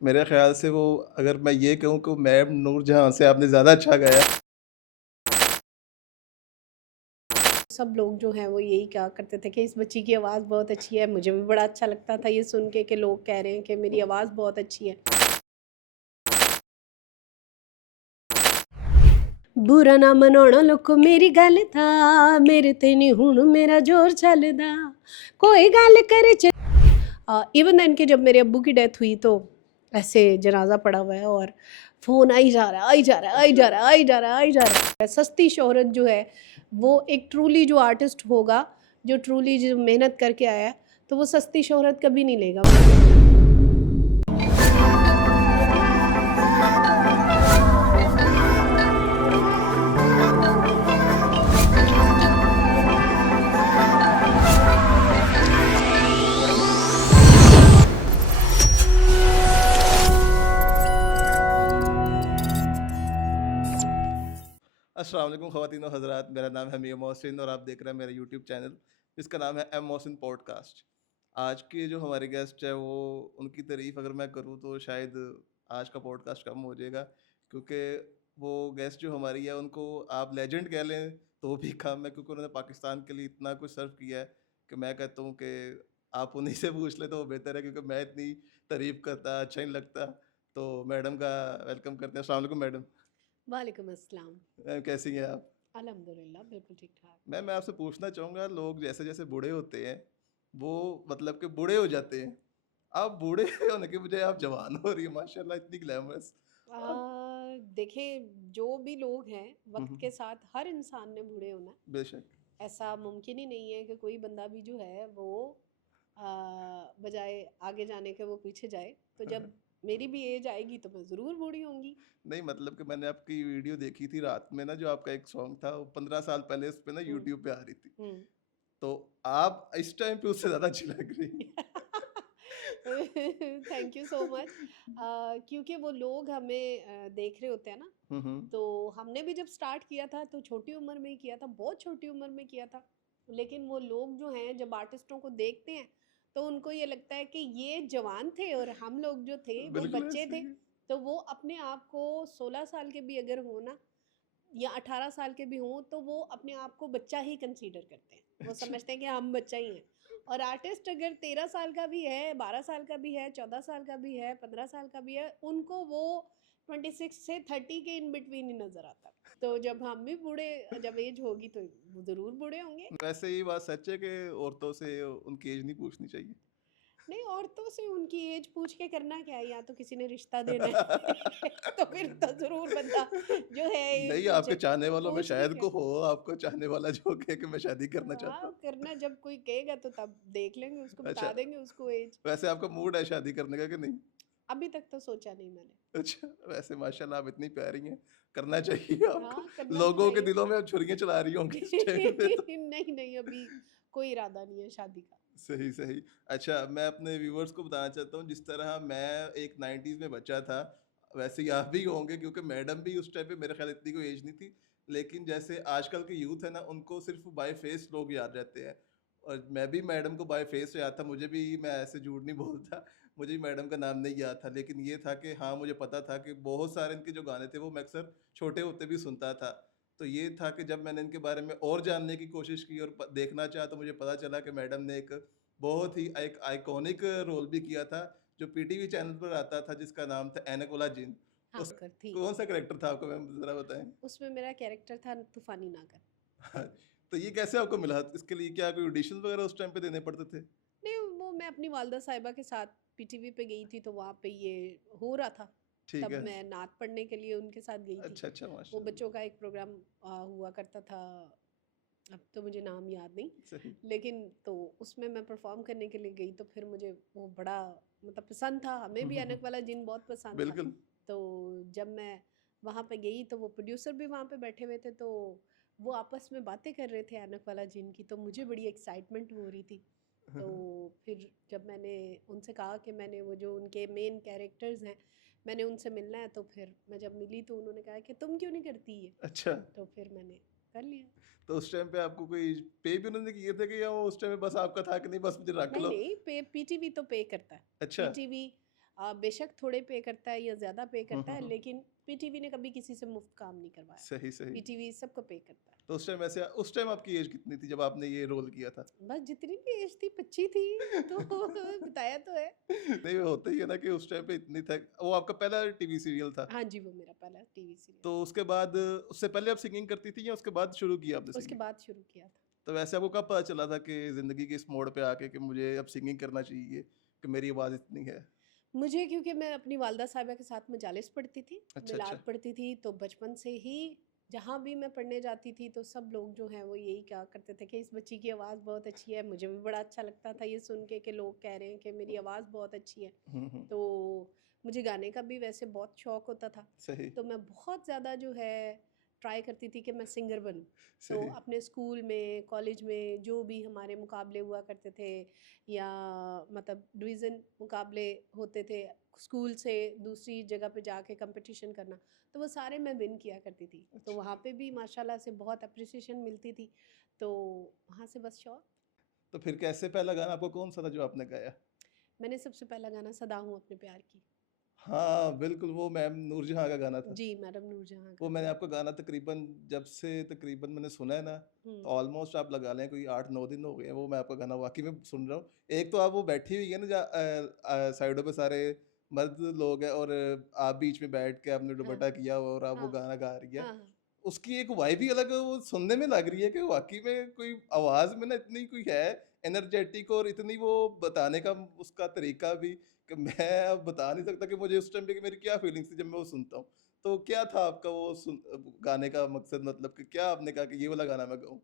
मेरे ख़्याल से वो अगर मैं ये कहूँ कि मैम नूरजहाँ से आपने ज़्यादा अच्छा गाया। सब लोग जो हैं वो यही कहा करते थे कि इस बच्ची की आवाज़ बहुत अच्छी है। मुझे भी बड़ा अच्छा लगता था ये सुन के कि लोग कह रहे हैं कि मेरी आवाज़ बहुत अच्छी है। बुरा ना मनाना लोगो मेरी गल दा, मेरे ते नहीं हुण मेरा जोर चलदा, कोई गल करे इवन देन कि जब मेरे अब्बू की डेथ हुई तो ऐसे जनाजा पड़ा हुआ है और फ़ोन आई जा रहा है, आई जा रहा है, आई जा रहा है, आई जा रहा है, आई जा रहा है। सस्ती शोहरत जो है वो एक ट्रूली जो आर्टिस्ट होगा, जो ट्रूली जो मेहनत करके आया है, तो वो सस्ती शोहरत कभी नहीं लेगा। अस्सलाम वालेकुम ख़वातीन और हज़रात, मेरा नाम है मियां मोहसिन और आप देख रहे हैं मेरा यूट्यूब चैनल जिसका नाम है एम मोहसिन पॉडकास्ट। आज के जो हमारे गेस्ट है वो उनकी तारीफ़ अगर मैं करूँ तो शायद आज का पॉडकास्ट कम हो जाएगा, क्योंकि वो गेस्ट जो हमारी है उनको आप लेजेंड कह लें तो भी कम है, क्योंकि उन्होंने पाकिस्तान के लिए इतना कुछ सर्व किया है कि मैं कहता हूँ कि आप उन्हीं से पूछ लें तो वो बेहतर है, क्योंकि मैं इतनी तारीफ़ करता अच्छा नहीं लगता। तो मैडम का वेलकम करते हैं। अस्सलाम वालेकुम मैडम। वालेकुम अस्सलाम। कैसी हैं आप? अल्हम्दुलिल्लाह बिल्कुल ठीक ठाक। मैं आपसे पूछना चाहूँगा, लोग जैसे-जैसे बूढ़े होते हैं, वो मतलब कि बूढ़े हो जाते हैं। आप बूढ़े होने के बजाय आप जवान हो रही हैं माशाल्लाह, इतनी ग्लैमरस। अब देखिए, जो भी लोग हैं हुँ, वक्त हुँ, के साथ हर इंसान ने बूढ़े होना है। बेशक। ऐसा मुमकिन ही नहीं है कि कोई बंदा भी जो है वो बजाय आगे जाने के वो पीछे जाए। तो हाँ, जब हाँ। मेरी भी एज आएगी तो मैं ज़रूर बूढ़ी होंगी। नहीं मतलब कि मैंने आपकी वीडियो देखी थी रात में ना, जो आपका एक सॉन्ग था, वो 15 साल पहले उस पे ना हुँ, यूट्यूब पे आ रही थी। हुँ। तो आप इस टाइम पे उससे ज़्यादा अच्छी लग रही हैं। Thank you so much. क्योंकि वो लोग हमें देख रहे होते हैं ना, हुँ, हुँ। तो हमने भी जब स्टार्ट किया था तो छोटी उम्र में ही किया था, बहुत छोटी उम्र में किया था। लेकिन वो लोग जो हैं जब आर्टिस्टों को देखते हैं तो उनको ये लगता है कि ये जवान थे और हम लोग जो थे वो बिल्कुल बच्चे ऐसे थे। ही। तो वो अपने आप को 16 साल के भी अगर हो ना या 18 साल के भी हों तो वो अपने आप को बच्चा ही कंसीडर करते हैं। वो अच्छा। समझते हैं कि हम बच्चा ही हैं। और आर्टिस्ट अगर 13 साल का भी है, 12 साल का भी है, 14 साल का भी है, 15 साल का भी है, उनको वो 26 से 30 के इन बिटवीन ही नज़र आता है। तो जब हम भी बूढ़े जब एज होगी तो ज़रूर बूढ़े होंगे। वैसे ये बात सच है कि औरतों से उनकी एज नहीं पूछनी चाहिए। नहीं, औरतों से उनकी एज पूछ के करना क्या है? या तो किसी ने रिश्ता देना है तो फिर तो ज़रूर बंदा जो है एज नहीं, आपके पूछे। चाहने वालों में पूछ के शायद क्या को हो, आपको चाहने वाला जो कहे कि मैं शादी करना चाहता हाँ, हूँ। करना जब कोई कहेगा तो तब देख लेंगे, उसको अच्छा, बता देंगे उसको एज। वैसे आपका मूड है शादी करने का कि नहीं? अभी तक तो सोचा नहीं मैंने। अच्छा, वैसे माशाल्लाह आप इतनी प्यारी हैं, करना चाहिए आपको। हाँ, करना तो लोगों है के ही। दिलों में आप छुरियाँ चला रही होंगी इस टाइम पे तो। नहीं, नहीं, अभी कोई इरादा नहीं है शादी का। सही, सही। अच्छा, मैं अपने व्यूअर्स को बताना चाहता हूँ, जिस तरह मैं एक 90s में बच्चा था, वैसे ही आप भी होंगे, क्योंकि मैडम भी उस टाइम पे मेरे ख़्याल इतनी कोई एज नहीं थी। लेकिन जैसे आजकल के यूथ है ना, उनको सिर्फ़ बाय फेस लोग याद रहते हैं। और मैं भी मैडम को बाय फेस याद था, मुझे भी, मैं ऐसे झूठ नहीं बोलता, मुझे भी मैडम का नाम नहीं याद था। लेकिन ये था कि हाँ, मुझे पता था कि बहुत सारे इनके जो गाने थे, वो मैं अक्सर छोटे होते भी सुनता था। तो ये था कि जब मैंने इनके बारे में और जानने की कोशिश की और देखना चाहा, तो मुझे पता चला कि मैडम ने एक बहुत ही एक आइकॉनिक रोल भी किया था, जो पीटीवी चैनल पर आता था, जिसका नाम था ऐनक वाला जिन। हाँ, उस कर थी। कौन सा कैरेक्टर था आपका मैम, ज़रा बताएँ? उसमें मेरा कैरेक्टर था तूफ़ानी नागर। तो ये कैसे आपको मिला? इसके लिए क्या कोई ऑडिशंस वगैरह उस टाइम पे देने पड़ते थे? नहीं, वो मैं अपनी वालदा साहिबा के साथ पीटीवी पे गई थी तो वहाँ पे ये हो रहा था। ठीक तब है। मैं नात पढ़ने के लिए उनके साथ गई थी। अच्छा, अच्छा, वो माशाल्लाह। बच्चों का एक प्रोग्राम हुआ करता था, अब तो मुझे नाम याद नहीं। सही। लेकिन तो उसमें मैं परफ़ॉर्म करने के लिए गई तो फिर मुझे वो बड़ा मतलब पसंद था, हमें हुँ, भी हुँ, हुँ। ऐनक वाला जिन बहुत पसंद था। बिल्कुल। तो जब मैं वहाँ पे गई तो वो प्रोड्यूसर भी वहाँ पे बैठे हुए थे, तो वो आपस में बातें कर रहे थे ऐनक वाला जिन की, तो मुझे बड़ी एक्साइटमेंट हो रही थी। तो फिर जब मैंने उनसे कहा कि मैंने वो जो उनके मेन कैरेक्टर्स हैं, मैंने उनसे मिलना है, तो फिर मैं जब मिली तो उन्होंने कहा कि तुम क्यों नहीं करती ये? अच्छा, तो फिर मैंने कर लिया। तो उस टाइम पे आपको कोई पे भी उन्होंने किए थे, कि या वो उस टाइम पे बस आपका था कि नहीं, बस मुझे रख नहीं, लो? नहीं, पे पीटीवी तो पे करता है। अच्छा। पीटीवी बेशक थोड़े पे करता है या ज़्यादा पे करता है, हम्म। लेकिन पीटीवी ने कभी किसी से मुफ्त काम नहीं करवाया। सही सही। पीटीवी सबको पे करता है। तो उस टाइम वैसे उस टाइम आपकी एज कितनी थी जब आपने ये रोल किया था? बस जितनी भी एज थी, 25 थी, तो बताया तो है। नहीं, वो होता ही है ना कि उस टाइम पे इतनी था। वो आपका पहला टीवी सीरियल था? हाँ जी, वो मेरा पहला टीवी सीरियल तो था। उसके बाद उससे पहले आप सिंगिंग करती थी या उसके बाद शुरू किया आपने उसके सिंगिंग? बाद शुरू किया था। तो वैसे आपको कब पता चला था कि ज़िंदगी के इस मोड़ पे आके कि मुझे अब सिंगिंग करना चाहिए, कि मेरी आवाज़ इतनी है? मुझे क्योंकि मैं अपनी वालदा साहिबा के साथ मजालिस पढ़ती थी, अच्छा, अच्छा। मिलाद पढ़ती थी, तो बचपन से ही जहाँ भी मैं पढ़ने जाती थी तो सब लोग जो हैं वो यही कहा करते थे कि इस बच्ची की आवाज़ बहुत अच्छी है। मुझे भी बड़ा अच्छा लगता था ये सुन के कि लोग कह रहे हैं कि मेरी आवाज़ बहुत अच्छी है। हुँ। तो मुझे गाने का भी वैसे बहुत शौक़ होता था। सही, तो मैं बहुत ज़्यादा जो है ट्राई करती थी कि मैं सिंगर बनूं। तो सही। अपने स्कूल में, कॉलेज में जो भी हमारे मुकाबले हुआ करते थे या मतलब डिवीज़न मुकाबले होते थे, स्कूल से दूसरी जगह पे जाके कंपटीशन करना, तो वो सारे मैं विन किया करती थी। तो अच्छा, वहाँ पे भी माशाल्लाह से बहुत एप्रिसिएशन मिलती थी। तो वहाँ से बस शौक़। तो फिर कैसे पहला गाना आपको कौन-सा था जो आपने गाया? मैंने सबसे पहला गाना सदा हूँ अपने प्यार की। हाँ, बिल्कुल वो मैम नूरजहाँ का गाना था। जी, मैडम नूरजहाँ वो का मैंने गाना। आपका गाना तकरीबन जब से तकरीबन मैंने सुना है ना, तो हुँ। ऑलमोस्ट आप लगा लें कोई 8-9 दिन हो गए हैं वो मैं आपका गाना वाक़ई में सुन रहा हूँ। एक तो आप वो बैठी हुई है ना जहाँ साइडों पे सारे मर्द लोग हैं और आप बीच में बैठ के आपने हाँ, दुपट्टा किया हुआ और आप वो हाँ, गाना गा रही है। हाँ, हाँ। उसकी एक वाइब ही अलग है, वो सुनने में लग रही है कि वाक़ई में कोई आवाज़ में ना इतनी कोई है एनर्जेटिक और इतनी वो बताने का उसका तरीका भी कि मैं अब बता नहीं सकता कि मुझे उस टाइम पे कि मेरी क्या फीलिंग्स थी जब मैं वो सुनता हूँ। तो क्या था आपका वो गाने का मकसद मतलब कि क्या आपने कहा कि ये वाला गाना मैं गाऊँ?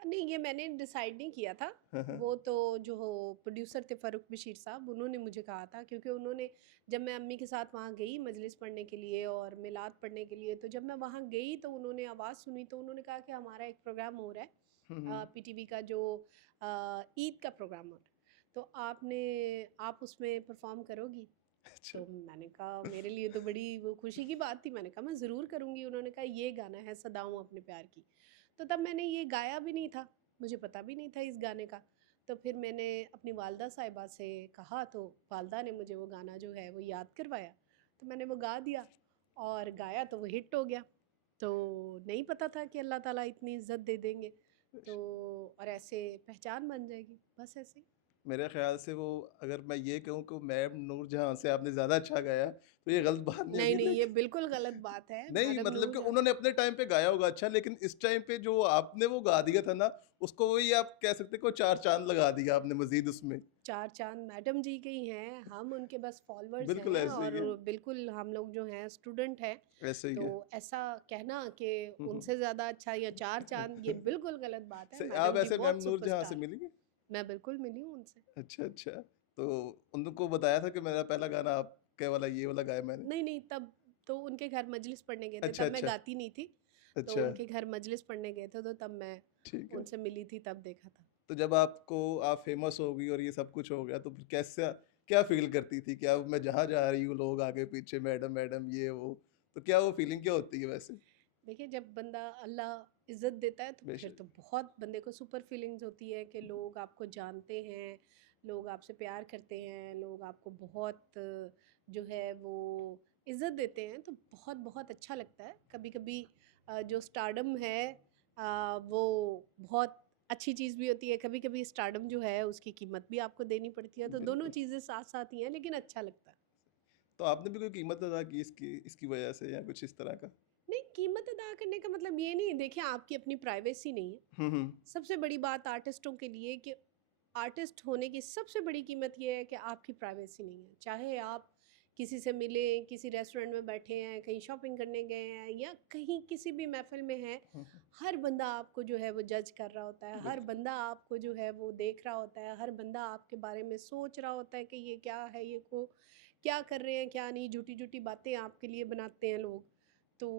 नहीं, ये मैंने डिसाइड नहीं किया था। हाँ, हाँ। वो तो जो प्रोड्यूसर थे फ़ारूक बशीर साहब, उन्होंने मुझे कहा था क्योंकि उन्होंने जब मैं अम्मी के साथ वहाँ गई मजलिस पढ़ने के लिए और मिलाद पढ़ने के लिए, तो जब मैं वहाँ गई तो उन्होंने आवाज़ सुनी तो उन्होंने कहा कि हमारा एक प्रोग्राम हो रहा है हुँ, हुँ। पीटीवी का जो ईद का प्रोग्राम हो रहा है, तो आप उसमें परफ़ॉर्म करोगी? अच्छा। तो मैंने कहा मेरे लिए तो बड़ी वो खुशी की बात थी, मैंने कहा मैं ज़रूर करूँगी। उन्होंने कहा ये गाना है सदाऊँ अपने प्यार की। तो तब मैंने ये गाया भी नहीं था, मुझे पता भी नहीं था इस गाने का। तो फिर मैंने अपनी वालदा साहिबा से कहा तो वालदा ने मुझे वो गाना जो है वो याद करवाया। तो मैंने वो गा दिया और गाया तो वो हिट हो गया। तो नहीं पता था कि अल्लाह ताला इतनी इज़्ज़त दे देंगे। तो और ऐसे पहचान बन जाएगी, बस ऐसे ही। मेरे ख़्याल से वो अगर मैं ये कहूँ कि मैम नूरजहाँ से आपने ज़्यादा अच्छा गाया, तो ये गलत बात नहीं नहीं, होगी नहीं, ये लेकिन बिल्कुल गलत बात है। नहीं मैडम मतलब कि नूरजहाँ उन्होंने अपने टाइम पे गाया होगा अच्छा, लेकिन इस टाइम पे जो आपने वो गा दिया था ना, उसको वही आप कह सकते हैं कि 4 चाँद लगा दिया आपने मज़ीद उसमें। 4 चाँद मैडम जी के ही हैं, हम उनके बस फॉलोअर्स बिल्कुल हैं ऐसे ही और है, बिल्कुल हम लोग जो हैं स्टूडेंट हैं। ऐसे ही तो है। ऐसा कहना कि हुँ, हुँ। उनसे ज़्यादा अच्छा या 4 चाँद ये बिल्कुल गलत बात है। आप मैडम जी ऐसे मैम बहुत नूरजहाँ से सुपरस्टार हैं। मिली हैं? मैं बिल्कुल मिली हूँ उनसे। अच्छा, अच्छा। तो उनको बताया था कि मेरा पहला गाना आपके वाला ये वाला गाया मैंने? नहीं, नहीं, तब तो उनके घर मजलिस पढ़ने गए थे, अच्छा, तब मैं अच्छा। गाती नहीं थी। तो अच्छा, उनके घर मजलिस पढ़ने गए थे तो तब मैं ठीक है। उनसे मिली थी, तब देखा था। तो जब आप फ़ेमस हो गई और ये सब कुछ हो गया तो फिर कैसा क्या फ़ील करती थी? क्या मैं जहाँ जा रही हूँ लोग आगे पीछे मैडम, मैडम ये वो, तो क्या वो फ़ीलिंग क्या होती है वैसे? देखिए जब बंदा अल्लाह इज़्ज़त देता है तो फिर बेशक। तो बहुत बंदे को सुपर फीलिंग्स होती है कि लोग आपको जानते हैं, लोग आपसे प्यार करते हैं, लोग आपको बहुत जो है वो इज़्ज़त देते हैं तो बहुत बहुत अच्छा लगता है। कभी-कभी जो स्टारडम है वो बहुत अच्छी चीज़ भी होती है, कभी-कभी स्टारडम जो है उसकी कीमत भी आपको देनी पड़ती है, तो दोनों बिल्कुल। चीज़ें साथ-साथ ही हैं लेकिन अच्छा लगता है। तो आपने भी कोई कीमत अदा की इसकी इसकी वजह से या कुछ इस तरह का? नहीं, कीमत अदा करने का मतलब ये नहीं है, देखिए आपकी अपनी प्राइवेसी नहीं है। हुँ, हुँ। सबसे बड़ी बात आर्टिस्टों के लिए कि आर्टिस्ट होने की सबसे बड़ी कीमत ये है कि आपकी प्राइवेसी नहीं है। चाहे आप किसी से मिलें, किसी रेस्टोरेंट में बैठे हैं, कहीं शॉपिंग करने गए हैं या कहीं किसी भी महफ़िल में हैं, हुँ, हुँ। हर बंदा आपको जो है वो जज कर रहा होता है, हर बिल्कुल। बंदा आपको जो है वो देख रहा होता है, हर बंदा आपके बारे में सोच रहा होता है कि ये क्या है, ये को क्या कर रहे हैं, क्या नहीं, झूठी-झूठी बातें आपके लिए बनाते हैं लोग। तो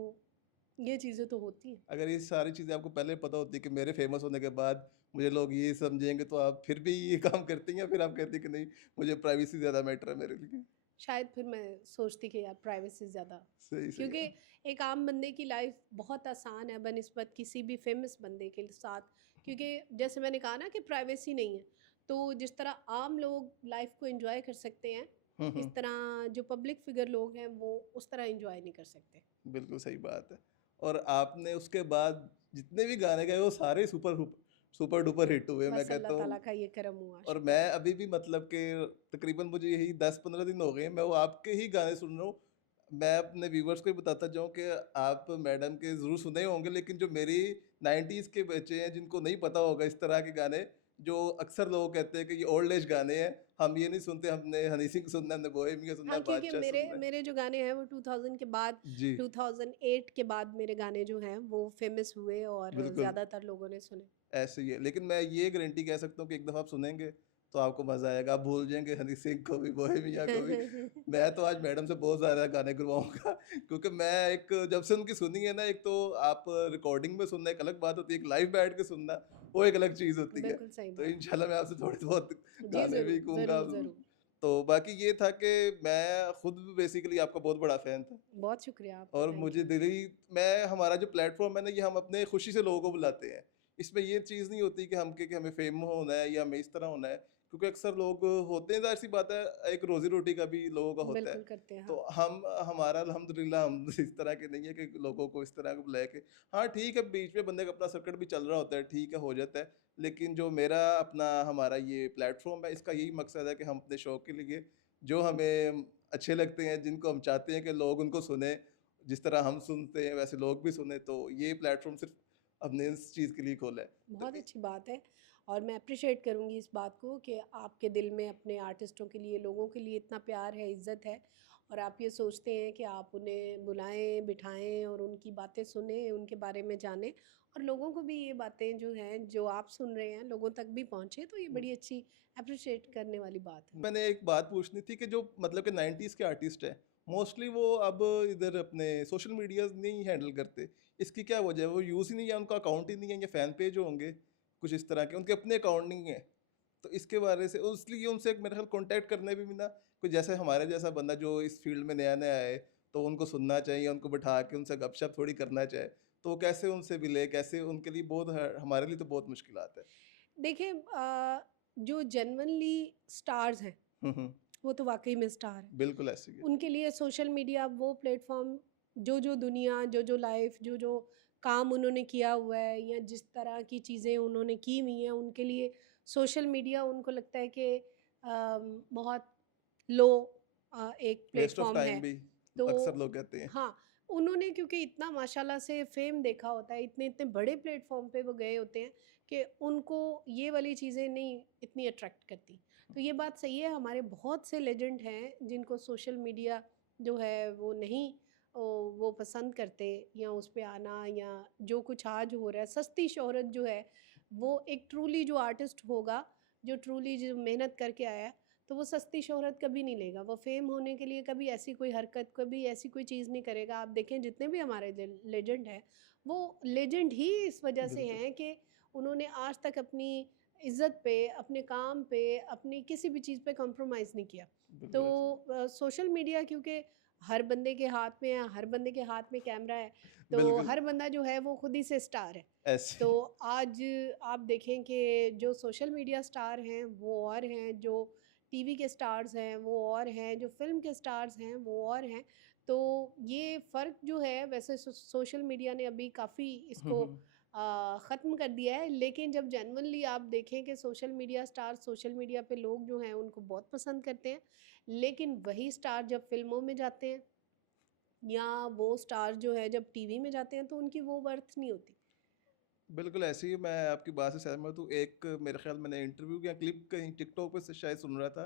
ये चीज़ें तो होती हैं। अगर ये सारी चीज़ें आपको पहले पता होती कि मेरे फ़ेमस होने के बाद मुझे लोग ये समझेंगे तो आप फिर भी ये काम करती हैं या फिर आप कहती हैं कि नहीं मुझे प्राइवेसी ज़्यादा मैटर है मेरे लिए? शायद फिर मैं सोचती कि यार प्राइवेसी ज़्यादा, सही, सही क्योंकि है। एक आम बंदे की लाइफ बहुत आसान है बनिस्बत किसी भी फेमस बंदे के साथ, क्योंकि जैसे मैंने कहा ना कि प्राइवेसी नहीं है, तो जिस तरह आम लोग लाइफ को एंजॉय कर सकते हैं इस तरह जो पब्लिक फिगर लोग हैं वो उस तरह एंजॉय नहीं कर सकते। बिल्कुल सही बात है। और आपने उसके बाद जितने भी गाने गाए वो सारे सुपर डुपर हिट हुए मैं बस अल्लाह कहता ताला हूँ। का ये करम हुआ, और शुक्र मैं है। अभी भी मतलब कि तकरीबन मुझे यही 10-15 दिन हो गए हैं, मैं वो आपके ही गाने सुन रहा हूँ। मैं अपने व्यूअर्स को भी बताता जाऊँ कि आप मैडम के ज़रूर सुने ही होंगे, लेकिन जो मेरी 90s के बच्चे हैं जिनको नहीं पता होगा इस तरह के गाने, जो अक्सर लोग कहते हैं कि ये ओल्ड एज गाने हैं, हम ये नहीं सुनते, हमने हनी सिंह सुनना है, हमने बोहेमिया सुनना हाँ, है, क्योंकि बादशाह मेरे सुनना है। मेरे जो गाने हैं वो 2000 के बाद, जी, 2008 के बाद मेरे गाने जो हैं वो फेमस हुए और बिल्कुल। ज़्यादातर लोगों ने सुने। ऐसे ही है, लेकिन मैं ये गारंटी कह सकता हूँ कि एक दफ़ा आप सुनेंगे तो आपको मज़ा आएगा, आप भूल जाएँगे हनी सिंह को भी, बोहेमिया को भी। मैं तो आज मैडम से बहुत ज़्यादा गाने गुनवाऊँगा क्योंकि मैं एक जब से उनकी सुनी है ना, एक तो आप रिकॉर्डिंग में सुनना एक अलग बात होती है, एक लाइव बैठ के सुनना वो एक अलग चीज़ होती है। बिल्कुल सही तो बात। इंशाल्लाह मैं आपसे थोड़े बहुत जी, गाने भी ज़रूर, कहूँगा। ज़रूर, ज़रूर। तो बाकी ये था कि मैं खुद बेसिकली आपका बहुत बड़ा फ़ैन था। बहुत शुक्रिया आपका, और थैंक मुझे यू। दिली मैं हमारा जो प्लेटफ़ॉर्म है ना, ये हम अपने खुशी से लोगों को बुलाते हैं। इसमें ये चीज़ नहीं होती कि कि हमें फ़ेम होना है या हमें इस तरह होना है, क्योंकि अक्सर लोग होते हैं, ज़ाहिर-सी बात है, एक रोज़ी-रोटी का भी लोगों का होता है। बिल्कुल करते हैं, तो हाँ। हमारा अल्हम्दुलिल्लाह हम इस तरह के नहीं है कि लोगों को इस तरह को बुला के, हाँ, ठीक है, बीच में बंदे का अपना सर्किट भी चल रहा होता है, ठीक है, हो जाता है। लेकिन जो हमारा ये प्लेटफ़ॉर्म है, इसका यही मकसद है कि हम अपने शौक के लिए जो हमें अच्छे लगते हैं, जिनको हम चाहते हैं कि लोग उनको सुनें, जिस तरह हम सुनते हैं वैसे लोग भी सुने, तो ये प्लेटफ़ॉर्म सिर्फ़ हमने इस चीज़ के लिए खोला है। तो बहुत अच्छी बात है और मैं अप्रिशिएट करूँगी इस बात को कि आपके दिल में अपने आर्टिस्टों के लिए, लोगों के लिए इतना प्यार है, इज़्ज़त है और आप ये सोचते हैं कि आप उन्हें बुलाएँ, बिठाएँ और उनकी बातें सुनें, उनके बारे में जानें और लोगों को भी ये बातें जो हैं, जो आप सुन रहे हैं, लोगों तक भी पहुँचे, तो ये बड़ी अच्छी अप्रिशिएट करने वाली बात है। मैंने एक बात पूछनी थी कि जो मतलब कि 90s के आर्टिस्ट हैं, मोस्टली वो अब इधर अपने सोशल मीडिया नहीं हैंडल करते। इसकी क्या वजह है? वो यूज़ ही नहीं है, उनका अकाउंट ही नहीं है, या फैन पेज होंगे, कुछ इस तरह के, उनके अपने अकाउंट नहीं है। तो इसके बारे से इसलिए उनसे एक मेरे ख्याल कॉन्टैक्ट करने भी ना, कोई जैसे हमारे जैसा बंदा जो इस फील्ड में नया-नया है, तो उनको सुनना चाहिए, उनको बिठा के उनसे गपशप थोड़ी करना चाहिए। तो कैसे उनसे मिले, कैसे उनके लिए बहुत ह हमारे लिए तो बहुत मुश्किलात है। देखिए जो जेनुइनली स्टार्स हैं, हुँ, हुँ। वो तो वाक़ई में स्टार हैं। बिल्कुल ऐसे ही है। उनके लिए सोशल मीडिया वो प्लेटफॉर्म जो दुनिया जो लाइफ जो काम उन्होंने किया हुआ है या जिस तरह की चीज़ें उन्होंने की हुई हैं उनके लिए सोशल मीडिया उनको लगता है कि बहुत लो एक वेस्ट ऑफ प्लेटफॉर्म है। टाइम भी तो अक्सर लोग कहते हैं। हाँ, उन्होंने क्योंकि इतना माशाल्लाह से फ़ेम देखा होता है, इतने इतने बड़े प्लेटफॉर्म पे वो गए होते हैं कि उनको ये वाली चीज़ें नहीं इतनी अट्रैक्ट करती। तो ये बात सही है, हमारे बहुत से लेजेंड हैं जिनको सोशल मीडिया जो है वो नहीं वो पसंद करते या उस पे आना या जो कुछ आज हो रहा है, सस्ती शोहरत जो है, वो एक ट्रूली जो आर्टिस्ट होगा, जो ट्रूली जो मेहनत करके आया है, तो वो सस्ती शोहरत कभी नहीं लेगा। वो फ़ेम होने के लिए कभी ऐसी कोई हरकत, कभी ऐसी कोई चीज़ नहीं करेगा। आप देखें जितने भी हमारे लेजेंड हैं, वो लेजेंड ही इस वजह से बिल्कुल, हैं कि उन्होंने आज तक अपनी इज़्ज़त पे, अपने काम पे, अपनी किसी भी चीज़ पे कॉम्प्रोमाइज़ नहीं किया। तो बिल्कुल ऐसे ही सोशल मीडिया क्योंकि हर बंदे के हाथ में है, हर बंदे के हाथ में कैमरा है, तो बिल्कुल, हर बंदा जो है वो खुद ही से स्टार है। ऐसे तो ही आज आप देखें कि जो सोशल मीडिया स्टार हैं वो और हैं, जो टीवी के स्टार्स हैं वो और हैं, जो फ़िल्म के स्टार्स हैं वो और हैं। तो ये फ़र्क जो है वैसे सोशल मीडिया ने अभी काफ़ी हुँ, इसको हुँ। ख़त्म कर दिया है, लेकिन जब जेनुइनली आप देखें कि social media star social media पे लोग जो हैं उनको बहुत पसंद करते हैं, लेकिन वही स्टार जब फ़िल्मों में जाते हैं या वो स्टार जो है जब टीवी में जाते हैं तो उनकी वो वर्थ नहीं होती। बिल्कुल ऐसे ही मैं आपकी बात से सहमत हूँ। एक मेरे ख़्याल मैंने इंटरव्यू या क्लिप कहीं टिकटॉक पे से शायद सुन रहा था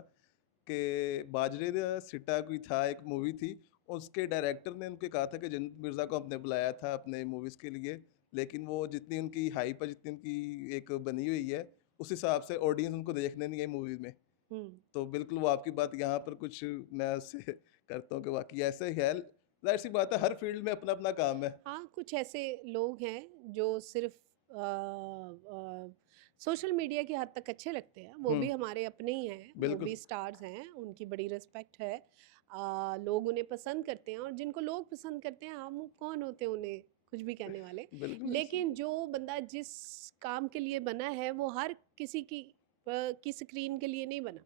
कि बाजरे दा सिट्टा कोई था, एक मूवी थी, उसके डायरेक्टर ने उनके कहा था कि जन्नत मिर्ज़ा को हमने बुलाया था अपने मूवीज़ के लिए, लेकिन वो जितनी उनकी हाइप है, जितनी उनकी एक बनी हुई है, उस हिसाब से ऑडियंस उनको देखने नहीं आई मूवी में। हुँ। तो बिल्कुल वो आपकी बात यहाँ पर कुछ मैं उससे करता हूँ कि वाक़ई ऐसा ही है। ज़ाहिर-सी बात है, हर फ़ील्ड में अपना-अपना काम है। हाँ, कुछ ऐसे लोग हैं जो सिर्फ़ सोशल मीडिया की हद तक अच्छे लगते हैं, वो हुँ, भी हमारे अपने ही हैं, वो बिल्कुल, भी स्टार्स हैं, उनकी बड़ी रिस्पेक्ट है। लोग उन्हें पसंद करते हैं और जिनको लोग पसंद करते हैं, हम कौन होते हैं उन्हें कुछ भी कहने वाले। बिल्कुल ऐसे ही। लेकिन जो बंदा जिस काम के लिए बना है, वो हर किसी की की स्क्रीन के लिए नहीं बना।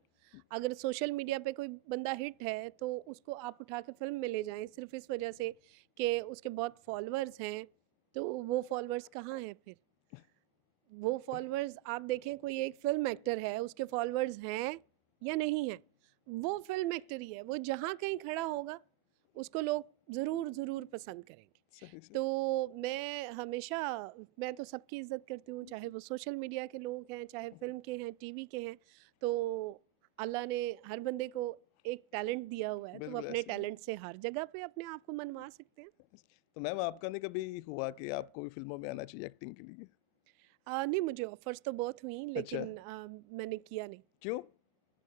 अगर सोशल मीडिया पे कोई बंदा हिट है तो उसको आप उठा के फिल्म में ले जाएं सिर्फ इस वजह से कि उसके बहुत फॉलोअर्स हैं, तो वो फॉलोअर्स कहाँ हैं फिर? वो फॉलोअर्स आप देखें, कोई एक फिल्म एक्टर है, उसके फॉलोअर्स हैं या नहीं हैं, वो फिल्म एक्टर ही है, वो जहाँ कहीं खड़ा होगा उसको लोग ज़रूर पसंद करेंगे। सही से। तो मैं तो सबकी इज़्ज़त करती हूँ, चाहे वो सोशल मीडिया के लोग हैं, चाहे फ़िल्म के हैं, टीवी के हैं। तो अल्लाह ने हर बंदे को एक टैलेंट दिया हुआ है, तो वो बिल्कुल अपने ऐसे ही। टैलेंट से हर जगह पे अपने आप को मनवा सकते हैं। तो मैम आपका नहीं कभी हुआ कि आपको भी फ़िल्मों में आना चाहिए एक्टिंग के लिए? नहीं, मुझे ऑफ़र्स तो बहुत हुई, अच्छा, लेकिन मैंने किया नहीं। क्यों?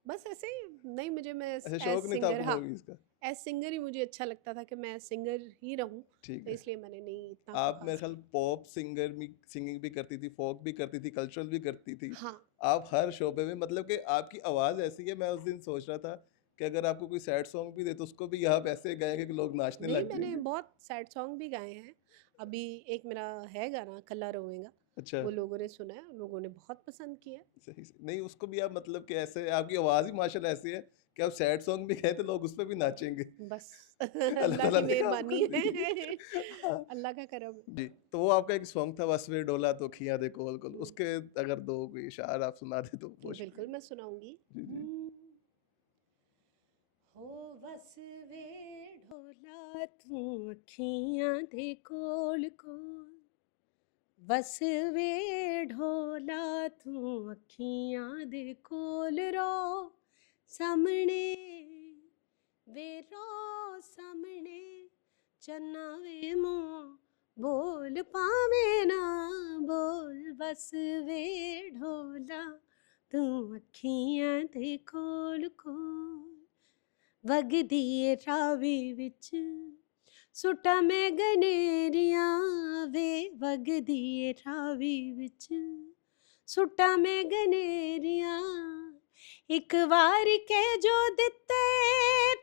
बस ऐसे ही नहीं, मुझे मैं अच्छा एज़ शौक नहीं था सिंगर, आपको हाँ, मूवीज़ का? एज़ सिंगर ही मुझे अच्छा लगता था कि मैं सिंगर ही रहूँ, ठीक तो है। इसलिए मैंने नहीं इतना आप मेरे फ़ोकस ख़्याल किया। पॉप सिंगर भी सिंगिंग भी करती थी, फ़ोक भी करती थी, कल्चरल भी करती थी। हाँ, आप हर शोबे में मतलब कि आपकी आवाज़ ऐसी है, मैं उस दिन सोच रहा था कि अगर आपको कोई सैड सॉन्ग भी दे तो उसको भी आप ऐसे गाएँगे कि लोग नाचने नहीं, लग मैंने जाएँगे। बहुत सैड सॉन्ग भी गाए हैं। अभी एक मेरा है गाना कल्ला रोएगा, अच्छा, वो लोगों ने सुना है, लोगों ने बहुत पसंद किया है। सही से नहीं उसको भी आप मतलब कि ऐसे आपकी आवाज़ ही माशाल्लाह ऐसी है कि आप सैड सॉन्ग भी गाएँ तो लोग उस पे भी नाचेंगे। बस अल्लाह अल्लाह ताला की ने आपको मेहरबानी दी है। है। हाँ, अल्लाह का करम है। जी, तो वो आपका एक सॉन्ग था "वस वे डोला तो खियाँ दे कोल कोल" हुँ, उसके अगर 2 कोई इशार आप सुना दें तो बहुत बिल्कुल शुक्रिया। मैं सुनाऊँगी। जी, जी। हो बस वे ढोला तू अखियां दे कोल कोल, बस वे ढोला तू अखियां दे कोल रो सामने, वे रो सामने, चन्ना वे मुंह बोल पावे ना बोल, बस वे ढोला तू अखियां दे कोल कोल, ਵਗਦੀ ਏ ਰਾਵੀ ਵਿੱਚ ਸੁੱਟਾਂ ਮੈਂ ਗਨੇਰੀਆਂ ਵੇ, ਵਗਦੀ ਏ ਰਾਵੀ ਵਿੱਚ ਸੁੱਟਾਂ ਮੈਂ ਗਨੇਰੀਆਂ, ਇੱਕ ਵਾਰ ਕਹਿ ਜੋ ਦਿੱਤੇ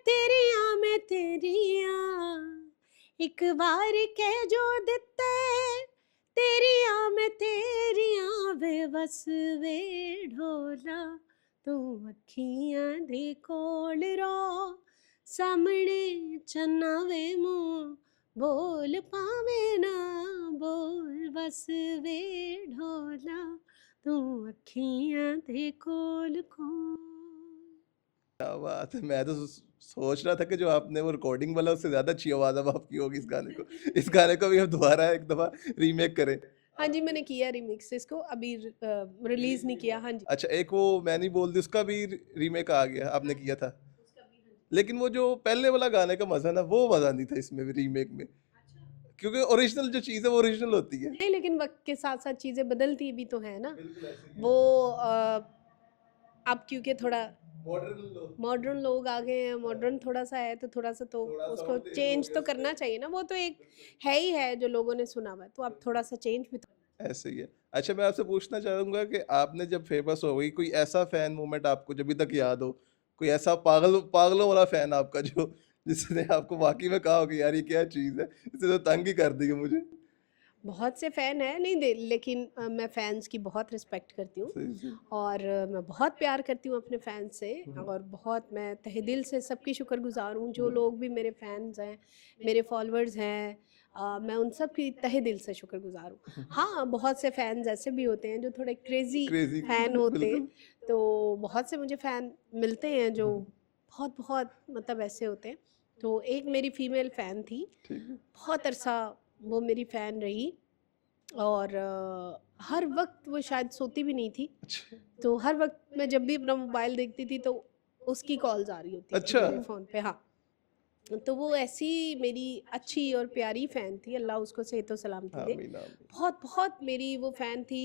ਤੇਰੀਆਂ ਮੈਂ ਤੇਰੀਆਂ, ਇੱਕ ਵਾਰ ਕਹਿ ਜੋ ਦਿੱਤੇ ਤੇਰੀਆਂ ਮੈਂ ਤੇਰੀਆਂ ਵੇ, ਬਸ ਵੇ ਢੋਲਾ ਤੂੰ ਅੱਖੀਆਂ ਦੇ ਕੋਲ ਰੋ ਸਾਹਮਣੇ ਚੰਨਾ ਵੇ ਮੂੰਹ ਬੋਲ ਪਾਵੇਂ ਨਾ ਬੋਲ, ਬਸ ਵੇ ਢੋਲਾ ਤੂੰ ਅੱਖੀਆਂ ਦੇ ਕੋਲ ਕੋਲ। क्या बात है! मैं तो सोच रहा था कि जो आपने वो रिकॉर्डिंग वाला उससे ज़्यादा अच्छी आवाज़ अब आपकी होगी इस गाने को। इस गाने को भी हम दोबारा एक दफ़ा रीमेक करें। हाँ जी, मैंने किया रिमिक्स इसको, अभी रिलीज़ नहीं किया। हाँ जी। अच्छा एक वो मैं नहीं बोलती उसका भी रीमेक आ गया, आपने किया था। उसका भी, हाँ जी। लेकिन वो जो पहले वाला गाने का मज़ा ना वो मज़ा नहीं था इसमें भी रीमेक में। क्योंकि ओरिजिनल जो चीज़ है वो ओरिजिनल होती है। नहीं, लेकिन वक्त के साथ साथ चीज़ें बदलती भी तो हैं ना। बिल्कुल ऐसे ही वो है। अब क्योंकि थोड़ा मॉडर्न लोग मॉडर्न लोग आ गए हैं, मॉडर्न थोड़ा-सा है, तो थोड़ा-सा तो थोड़ा उसको साउंड तेज़ हो चेंज गया तो उसमें। करना चाहिए ना, वो तो एक बिल्कुल। है ही है जो लोगों ने सुना हुआ है, तो अब थोड़ा-सा चेंज भी तो ऐसे ही है। अच्छा मैं आपसे पूछना चाहूँगा कि आपने जब फेमस हो गई कोई ऐसा फैन मोमेंट आपको जब अभी तक याद हो? कोई ऐसा पागलों वाला फैन आपका जो जिसने आपको वाक़ई में कहा हो कि यार ये क्या चीज़ है? इसने तो तंग ही कर दी है मुझे। बहुत से फ़ैन हैं, नहीं दे लेकिन मैं फ़ैन्स की बहुत रिस्पेक्ट करती हूँ सही से। और मैं बहुत प्यार करती हूँ अपने फ़ैन्स से, हुँ, हुँ। और बहुत मैं तहे दिल से सबकी शुक्रगुज़ार हूँ, जो बिल लोग भी मेरे फ़ैन्स हैं, मेरे फ़ॉलोअर्स हैं, मैं उन सब की तहे दिल से शुक्रगुज़ार हूँ। हाँ, बहुत से फ़ैन्स ऐसे भी होते हैं जो थोड़े क्रेज़ी क्रेज़ी फ़ैन होते हैं, बिल्कुल। तो बहुत से मुझे फ़ैन मिलते हैं जो बहुत-बहुत मतलब ऐसे होते हैं। तो एक मेरी फ़ीमेल फ़ैन थी, ठीक है। बहुत अरसा वो मेरी फ़ैन रही, और हर वक़्त वो शायद सोती भी नहीं थी, अच्छा। तो हर वक़्त मैं जब भी अपना मोबाइल देखती थी तो उसकी कॉल्स आ रही होती थी अच्छा! मेरे फ़ोन पे। हाँ, तो वो ऐसी मेरी अच्छी और प्यारी फ़ैन थी, अल्लाह उसको सेहत व सलामती दे। आमीन, आमीन। बहुत मेरी वो फ़ैन थी।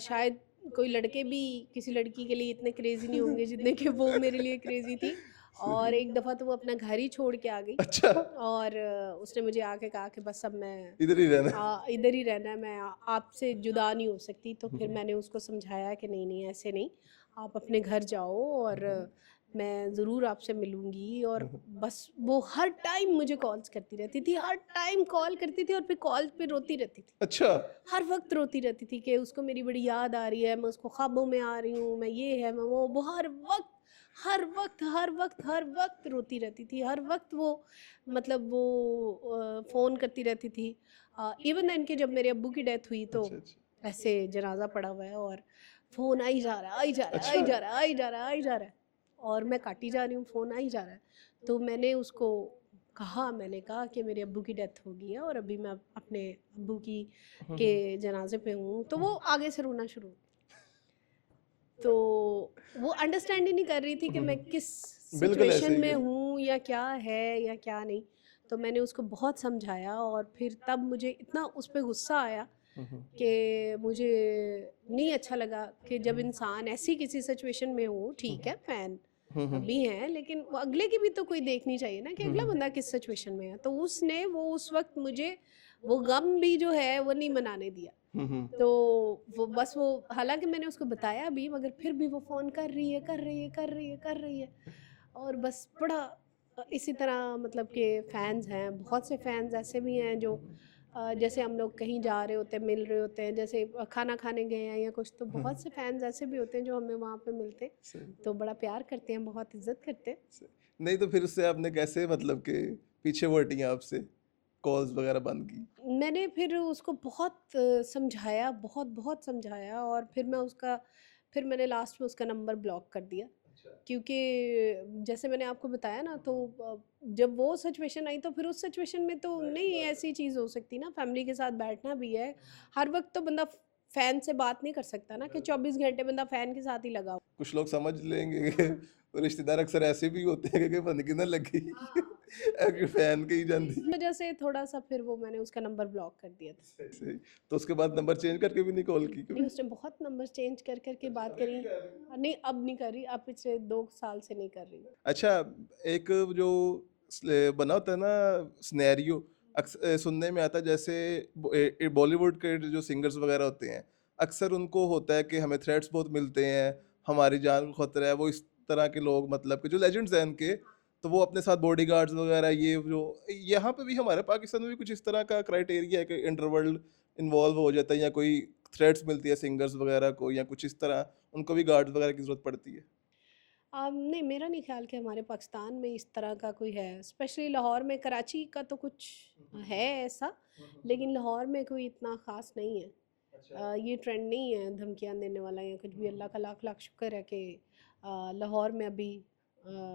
शायद कोई लड़के भी किसी लड़की के लिए इतने क्रेज़ी नहीं होंगे जितने कि वो मेरे लिए क्रेज़ी थी, और सही। एक दफ़ा तो वो अपना घर ही छोड़ के आ गई, अच्छा! और उसने मुझे आके कहा कि बस अब मैं इधर ही रहना है। इधर ही रहना है, मैं आपसे जुदा नहीं हो सकती। तो फिर मैंने उसको समझाया कि नहीं नहीं ऐसे नहीं, आप अपने घर जाओ और मैं ज़रूर आपसे मिलूँगी, और बस वो हर टाइम मुझे कॉल्स करती रहती थी, हर टाइम कॉल करती थी और फिर कॉल पे रोती रहती थी, अच्छा! हर वक्त रोती रहती थी कि उसको मेरी बड़ी याद आ रही है, मैं उसको ख्वाबों में आ रही हूँ, मैं ये है मैं वो हर वक्त हर वक्त रोती रहती थी, हर वक्त वो मतलब वो फ़ोन करती रहती थी। इवन देन कि जब मेरे अब्बू की डेथ हुई तो अच्छा, अच्छा। ऐसे जनाजा पड़ा हुआ है और फ़ोन आई जा रहा है, आई जा रहा है, आई अच्छा। जा रहा है, आई जा रहा है, आई जा रहा है, और मैं काटी जा रही हूँ, फ़ोन आई जा रहा है। तो मैंने उसको मैंने कहा कि मेरे अब्बू की डेथ हो गई है और अभी मैं अपने अब्बू की हुँ, के हुँ। जनाजे पे हूँ, तो वो आगे से रोना शुरू हो गई। तो वो अंडरस्टैंड ही नहीं कर रही थी कि हुँ, मैं हुँ। किस बिल्कुल सिचुएशन ऐसे ही में है। हूँ या क्या है या क्या नहीं। तो मैंने उसको बहुत समझाया और फिर तब मुझे इतना उस पे गुस्सा आया हुँ, हुँ। कि मुझे नहीं अच्छा लगा कि जब इंसान ऐसी किसी सिचुएशन में हो, हुँ, ठीक है, फ़ैन हुँ, हुँ। भी हैं, लेकिन वो अगले की भी तो कोई देखनी चाहिए ना कि हुँ, अगला हुँ। बंदा किस सिचुएशन में है। तो उसने वो उस वक़्त मुझे वो गम भी जो है वो नहीं मनाने दिया। हुँ, हुँ। तो वो बस वो हालाँकि मैंने उसको बताया भी, मगर फिर भी वो फ़ोन कर रही है, कर रही है, कर रही है, कर रही है, और बस बड़ा इसी तरह मतलब कि फ़ैन्स हैं, बहुत से फ़ैन्स ऐसे भी हैं जो जैसे हम लोग कहीं जा रहे होते हैं, मिल रहे होते हैं, जैसे खाना खाने गए हैं या कुछ, तो हाँ, बहुत से फ़ैन्स ऐसे भी होते हैं जो हमें वहाँ पे मिलते हैं, सही, तो बड़ा प्यार करते हैं, बहुत इज़्ज़त करते हैं। सही। नहीं तो फिर उससे आपने कैसे मतलब कि पीछे वो हटी आपसे? कॉल्स वगैरह बंद की? मैंने फिर उसको बहुत समझाया, बहुत समझाया, और फिर मैंने लास्ट में उसका नंबर ब्लॉक कर दिया। अच्छा। क्योंकि जैसे मैंने आपको बताया ना, तो जब वो सिचुएशन आई तो फिर उस सिचुएशन में तो नहीं ऐसी चीज़ हो सकती ना, फैमिली के साथ बैठना भी है। हर वक़्त तो बंदा फ़ैन से बात नहीं कर सकता ना कि 24 घंटे बंदा फ़ैन के साथ ही लगा हो। कुछ लोग समझ लेंगे कि रिश्तेदार अक्सर ऐसे भी होते हैं कि बंद की ना लगी अगर फैन के ही तो इस जानती वज़ह से थोड़ा-सा फिर वो मैंने उसका नंबर ब्लॉक कर दिया था। सही। तो उसके बाद नंबर चेंज करके भी नहीं कॉल की नहीं, कभी? उसने बहुत नंबर चेंज कर के बात करी। नहीं, अब नहीं कर रही, अब पिछले 2 साल से नहीं कर रही। अच्छा, एक जो बना होता है ना सिनेरियो, सुनने में आता है जैसे बॉलीवुड के जो सिंगर्स वगैरह होते हैं, अक्सर उनको होता है कि हमें थ्रेट्स बहुत मिलते हैं, हमारी जान को खतरा है। वो इस तरह के लोग मतलब कि जो लेजेंड्स हैं उनके, तो वो अपने साथ बॉडीगार्ड्स वगैरह ये जो यहाँ पे भी हमारे पाकिस्तान में भी कुछ इस तरह का क्राइटेरिया है कि इंटरवर्ल्ड इन्वॉल्व हो जाता है या कोई थ्रेट्स मिलती है सिंगर्स वगैरह को या कुछ इस तरह उनको भी गार्ड्स वगैरह की जरूरत पड़ती है। नहीं, मेरा नहीं ख़्याल कि हमारे पाकिस्तान में इस तरह का कोई है, स्पेशली लाहौर में। कराची का तो कुछ है ऐसा, लेकिन लाहौर में कोई इतना ख़ास नहीं है। ये ट्रेंड नहीं है धमकियाँ देने वाला या कुछ भी। अल्लाह का लाख लाख शुक्र है कि लाहौर में अभी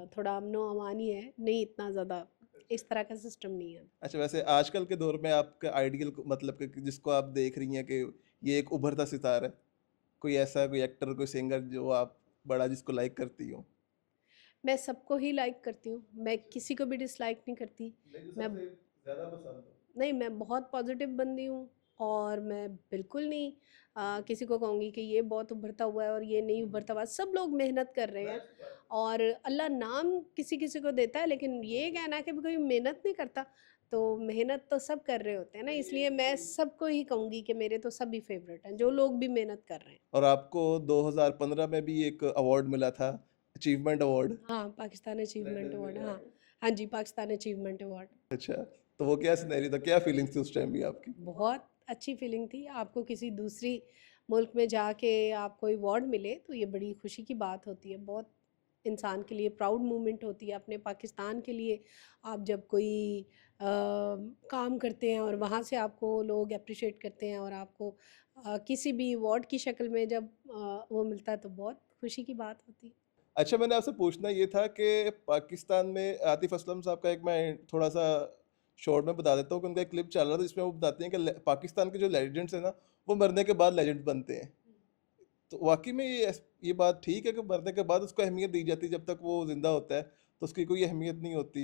थोड़ा अमनो अमान ही है, नहीं इतना ज़्यादा इस तरह का सिस्टम नहीं है। अच्छा, वैसे आजकल के दौर में आपका आइडियल मतलब कि जिसको आप देख रही हैं कि ये एक उभरता सितारा है, कोई ऐसा कोई एक्टर कोई सिंगर जो आप बड़ा जिसको लाइक करती हो? मैं सबको ही लाइक करती हूँ, मैं किसी को भी डिसलाइक नहीं करती। नहीं, जो मैं सबसे ज़्यादा पसंद हो। नहीं, मैं बहुत पॉजिटिव बंदी हूँ, और मैं बिल्कुल नहीं किसी को कहूँगी कि ये बहुत उभरता हुआ है और ये नहीं उभरता हुआ। सब लोग मेहनत कर रहे हैं, और अल्लाह नाम किसी किसी को देता है, लेकिन ये कहना कि कोई मेहनत नहीं करता, तो मेहनत तो सब कर रहे होते हैं ना, इसलिए मैं सबको ही कहूँगी कि मेरे तो सभी फेवरेट हैं जो लोग भी मेहनत कर रहे हैं। और आपको 2015 में भी एक अवार्ड मिला था, अचीवमेंट अवार्ड। हाँ, पाकिस्तान अचीवमेंट लंदन में अवार्ड, हाँ। जाके। हाँ जी, पाकिस्तान अचीवमेंट अवार्ड। अच्छा, तो वो क्या सिनेरियो था? क्या फीलिंग्स थी उस टाइम भी आपकी? बहुत अच्छी फीलिंग थी। आपको किसी दूसरी मुल्क में जाके आपको अवार्ड मिले तो ये बड़ी खुशी की बात होती है। बहुत इंसान के लिए प्राउड मोमेंट होती है। अपने पाकिस्तान के लिए आप जब कोई काम करते हैं और वहाँ से आपको लोग एप्रिशिएट करते हैं, और आपको किसी भी अवार्ड की शक्ल में जब वो मिलता है तो बहुत खुशी की बात होती है। अच्छा, मैंने आपसे पूछना ये था कि पाकिस्तान में आतिफ असलम साहब का एक मैं थोड़ा-सा शॉर्ट में बता देता हूँ कि उनका एक क्लिप चल रहा था जिसमें वो बताते हैं कि पाकिस्तान के जो लेजेंड्स हैं ना, वो मरने के बाद लेजेंड बनते हैं। तो वाक़ई में ये बात ठीक है कि मरने के बाद उसको अहमियत दी जाती है, जब तक वो ज़िंदा होता है, तो उसकी कोई अहमियत नहीं होती?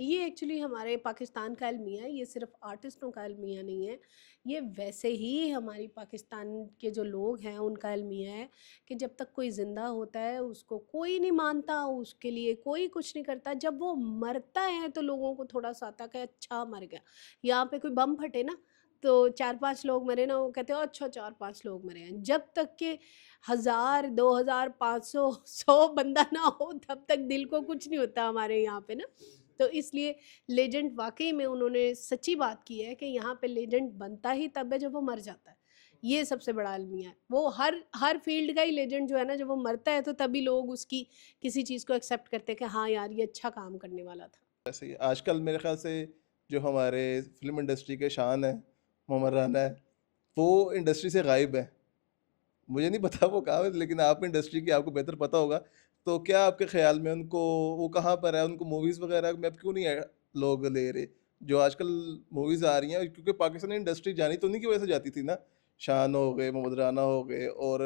ये एक्चुअली हमारे पाकिस्तान का अलमिया है, ये सिर्फ आर्टिस्टों का अलमिया नहीं है। ये वैसे ही हमारी पाकिस्तान के जो लोग हैं उनका अलमिया है कि जब तक कोई ज़िंदा होता है उसको कोई नहीं मानता, उसके लिए कोई कुछ नहीं करता। जब वो मरता है तो लोगों को थोड़ा-सा आता है कि अच्छा मर गया। यहाँ पे कोई बम फटे ना, तो 4-5 लोग मरे ना, वो कहते हैं अच्छा 4-5 लोग मरे हैं। जब तक के 1000, 2000, 500, 100 बंदा ना हो तब तक दिल को कुछ नहीं होता हमारे यहाँ पे ना। तो इसलिए लेजेंड वाक़ई में उन्होंने सच्ची बात की है कि यहाँ पे लेजेंड बनता ही तब है जब वो मर जाता है। ये सबसे बड़ा अलमिया है। वो हर हर फील्ड का ही लेजेंड जो है ना, जब वो मरता है तो तभी लोग उसकी किसी चीज़ को एक्सेप्ट करते हैं कि हाँ यार ये अच्छा काम करने वाला था। ऐसे ही आजकल मेरे ख्याल से जो हमारे फिल्म इंडस्ट्री के शान है, मोहम्मद राना है, वो इंडस्ट्री से गायब है। मुझे नहीं पता वो कहाँ है, लेकिन आप इंडस्ट्री की आपको बेहतर पता होगा। तो क्या आपके ख्याल में उनको, वो कहाँ पर है? उनको मूवीज़ वगैरह में अब क्यों नहीं लोग ले रहे? जो आजकल मूवीज़ आ रही हैं, क्योंकि पाकिस्तानी इंडस्ट्री जानी तो उन्हीं की वजह से जाती थी ना। शान हो गए, मोहम्मद राना हो गए और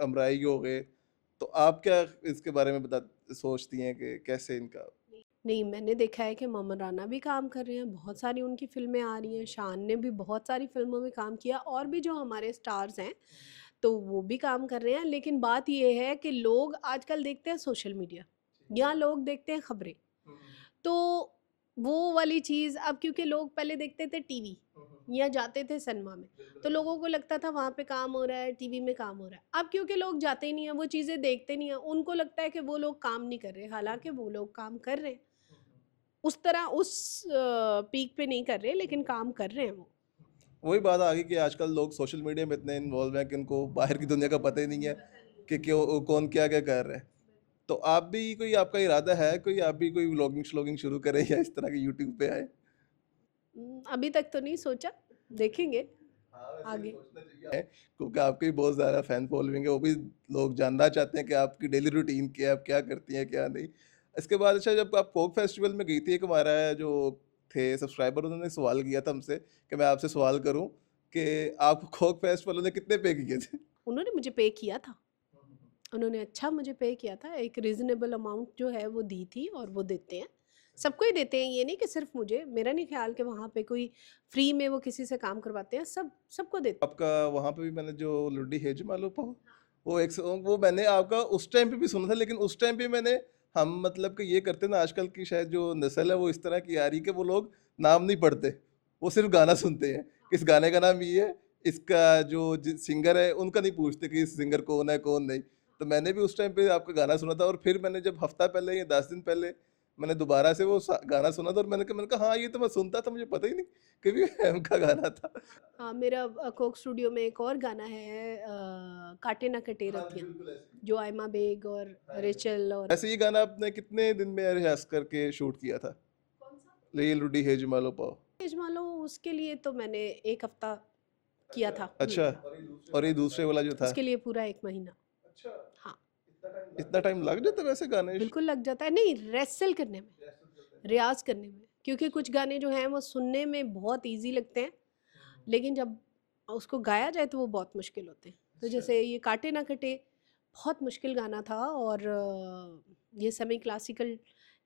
अमराई हो गए। तो आप क्या इसके बारे में बता सोचती हैं कि कैसे इनका? नहीं, मैंने देखा है कि मोहम्मद राना भी काम कर रहे हैं, बहुत सारी उनकी फ़िल्में आ रही हैं, शान ने भी बहुत सारी फ़िल्मों में काम किया, और भी जो हमारे स्टार्स हैं, तो वो भी काम कर रहे हैं। लेकिन बात ये है कि लोग आजकल देखते हैं सोशल मीडिया, या लोग देखते हैं खबरें। तो वो वाली चीज़ अब, क्योंकि लोग पहले देखते थे टीवी या जाते थे सिनेमा में, तो लोगों को लगता था वहाँ पे काम हो रहा है, टीवी में काम हो रहा है। अब क्योंकि लोग जाते ही नहीं हैं, वो चीज़ें देखते नहीं हैं, उनको लगता है कि वो लोग काम नहीं कर रहे, हालाँकि वो लोग काम कर रहे हैं। उस तरह उस पीक पे नहीं कर रहे, लेकिन काम कर रहे हैं वो। वही बात आ गई कि आजकल लोग सोशल मीडिया में इतने इन्वॉल्व हैं कि उनको बाहर की दुनिया का पता ही नहीं है कि क्यों कौन क्या क्या कर रहा है। तो आप भी कोई, आपका इरादा है कोई, आप भी कोई व्लॉगिंग श्लॉगिंग शुरू करें या इस तरह के यूट्यूब पे आए? अभी तक तो नहीं सोचा, देखेंगे हाँ, वैसे आगे। सोचना चाहिए क्योंकि आपकी भी बहुत ज़्यादा फैन फॉलोइंग है, वो भी लोग जानना चाहते हैं कि आपकी डेली रूटीन क्या है, आप क्या करती हैं क्या नहीं। इसके बाद अच्छा, जब आप कोक फेस्टिवल में गई थी, एक हमारा जो थे सब्सक्राइबर, उन्होंने सवाल किया था हमसे कि मैं आपसे सवाल करूं कि आप कोक फेस्टिवल ने कितने पे किए थे? उन्होंने मुझे पे किया था, उन्होंने अच्छा मुझे पे किया था, एक रीज़नेबल अमाउंट जो है वो दी थी, और वो देते हैं, सबको ही देते हैं, ये नहीं कि सिर्फ मुझे। मेरा नहीं ख्याल कि वहाँ पे कोई फ्री में वो किसी से काम करवाते हैं, सबको देते आपका वहाँ पे भी मैंने जो लुड्डी है जमालो पाओ, वो एक वो मैंने आपका उस टाइम पे भी सुना था, लेकिन उस टाइम पे मैंने, हम मतलब कि ये करते ना, आजकल की शायद जो नस्ल है वो इस तरह की आ रही है कि वो लोग नाम नहीं पढ़ते, वो सिर्फ गाना सुनते हैं, इस गाने का नाम ये है, इसका जो सिंगर है उनका नहीं पूछते कि इस सिंगर कौन है कौन नहीं। तो मैंने भी उस टाइम पे आपका गाना सुना था, और फिर मैंने जब हफ्ता पहले या 10 दिन पहले मैंने दोबारा से वो गाना सुना था, और मैंने कहा हाँ ये तो मैं सुनता था, मुझे पता ही नहीं कि भी उनका गाना था। हाँ, मेरा कोक स्टूडियो में एक और गाना है, काटे ना कटे हाँ जी, रतियाँ, बिल्कुल ऐसे ही। जो आयमा बेग और हाँ जी। रेचल और वैसे ये गाना आपने कितने दिन में रिहर्स करके शूट किया था? ले लुडी है जमालो पाओ। लो, उसके लिए तो मैंने 1 हफ्ता किया था। अच्छा, और ये दूसरे वाला जो था? उसके लिए पूरा 1 महीना। अच्छा, हाँ, इतना टाइम लग जाता है वैसे गाने बिल्कुल लग जाता है। नहीं, रेसल करने में, रियाज़ करने में, क्योंकि कुछ गाने जो हैं वो सुनने में बहुत ईज़ी लगते हैं, लेकिन जब उसको गाया जाए तो वो बहुत मुश्किल होते हैं। तो जैसे ये काटे ना कटे बहुत मुश्किल गाना था, और ये सेमी क्लासिकल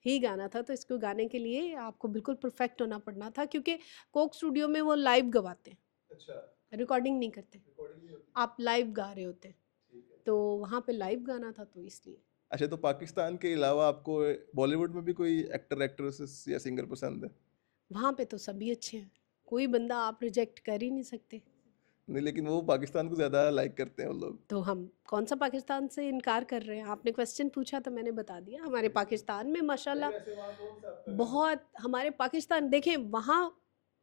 ही गाना था, तो इसको गाने के लिए आपको बिल्कुल परफेक्ट होना पड़ना था, क्योंकि कोक स्टूडियो में वो लाइव गवाते हैं, अच्छा, रिकॉर्डिंग नहीं करते, रिकॉर्डिंग नहीं होती। आप लाइव गा रहे होते हैं। ठीक है। तो वहाँ पे लाइव गाना था, तो इसलिए। अच्छा, तो पाकिस्तान के अलावा आपको बॉलीवुड में भी कोई एक्टर एक्ट्रेसेस या सिंगर पसंद है? वहाँ पे तो सभी अच्छे हैं, कोई बंदा आप रिजेक्ट कर ही नहीं सकते। नहीं, लेकिन वो पाकिस्तान को ज़्यादा लाइक करते हैं वो लोग। तो हम कौन सा पाकिस्तान से इनकार कर रहे हैं? आपने क्वेश्चन पूछा तो मैंने बता दिया, हमारे पाकिस्तान में नहीं, माशाल्लाह वैसे वहाँ कौन सा आपका गाना? बहुत, हमारे पाकिस्तान देखें वहाँ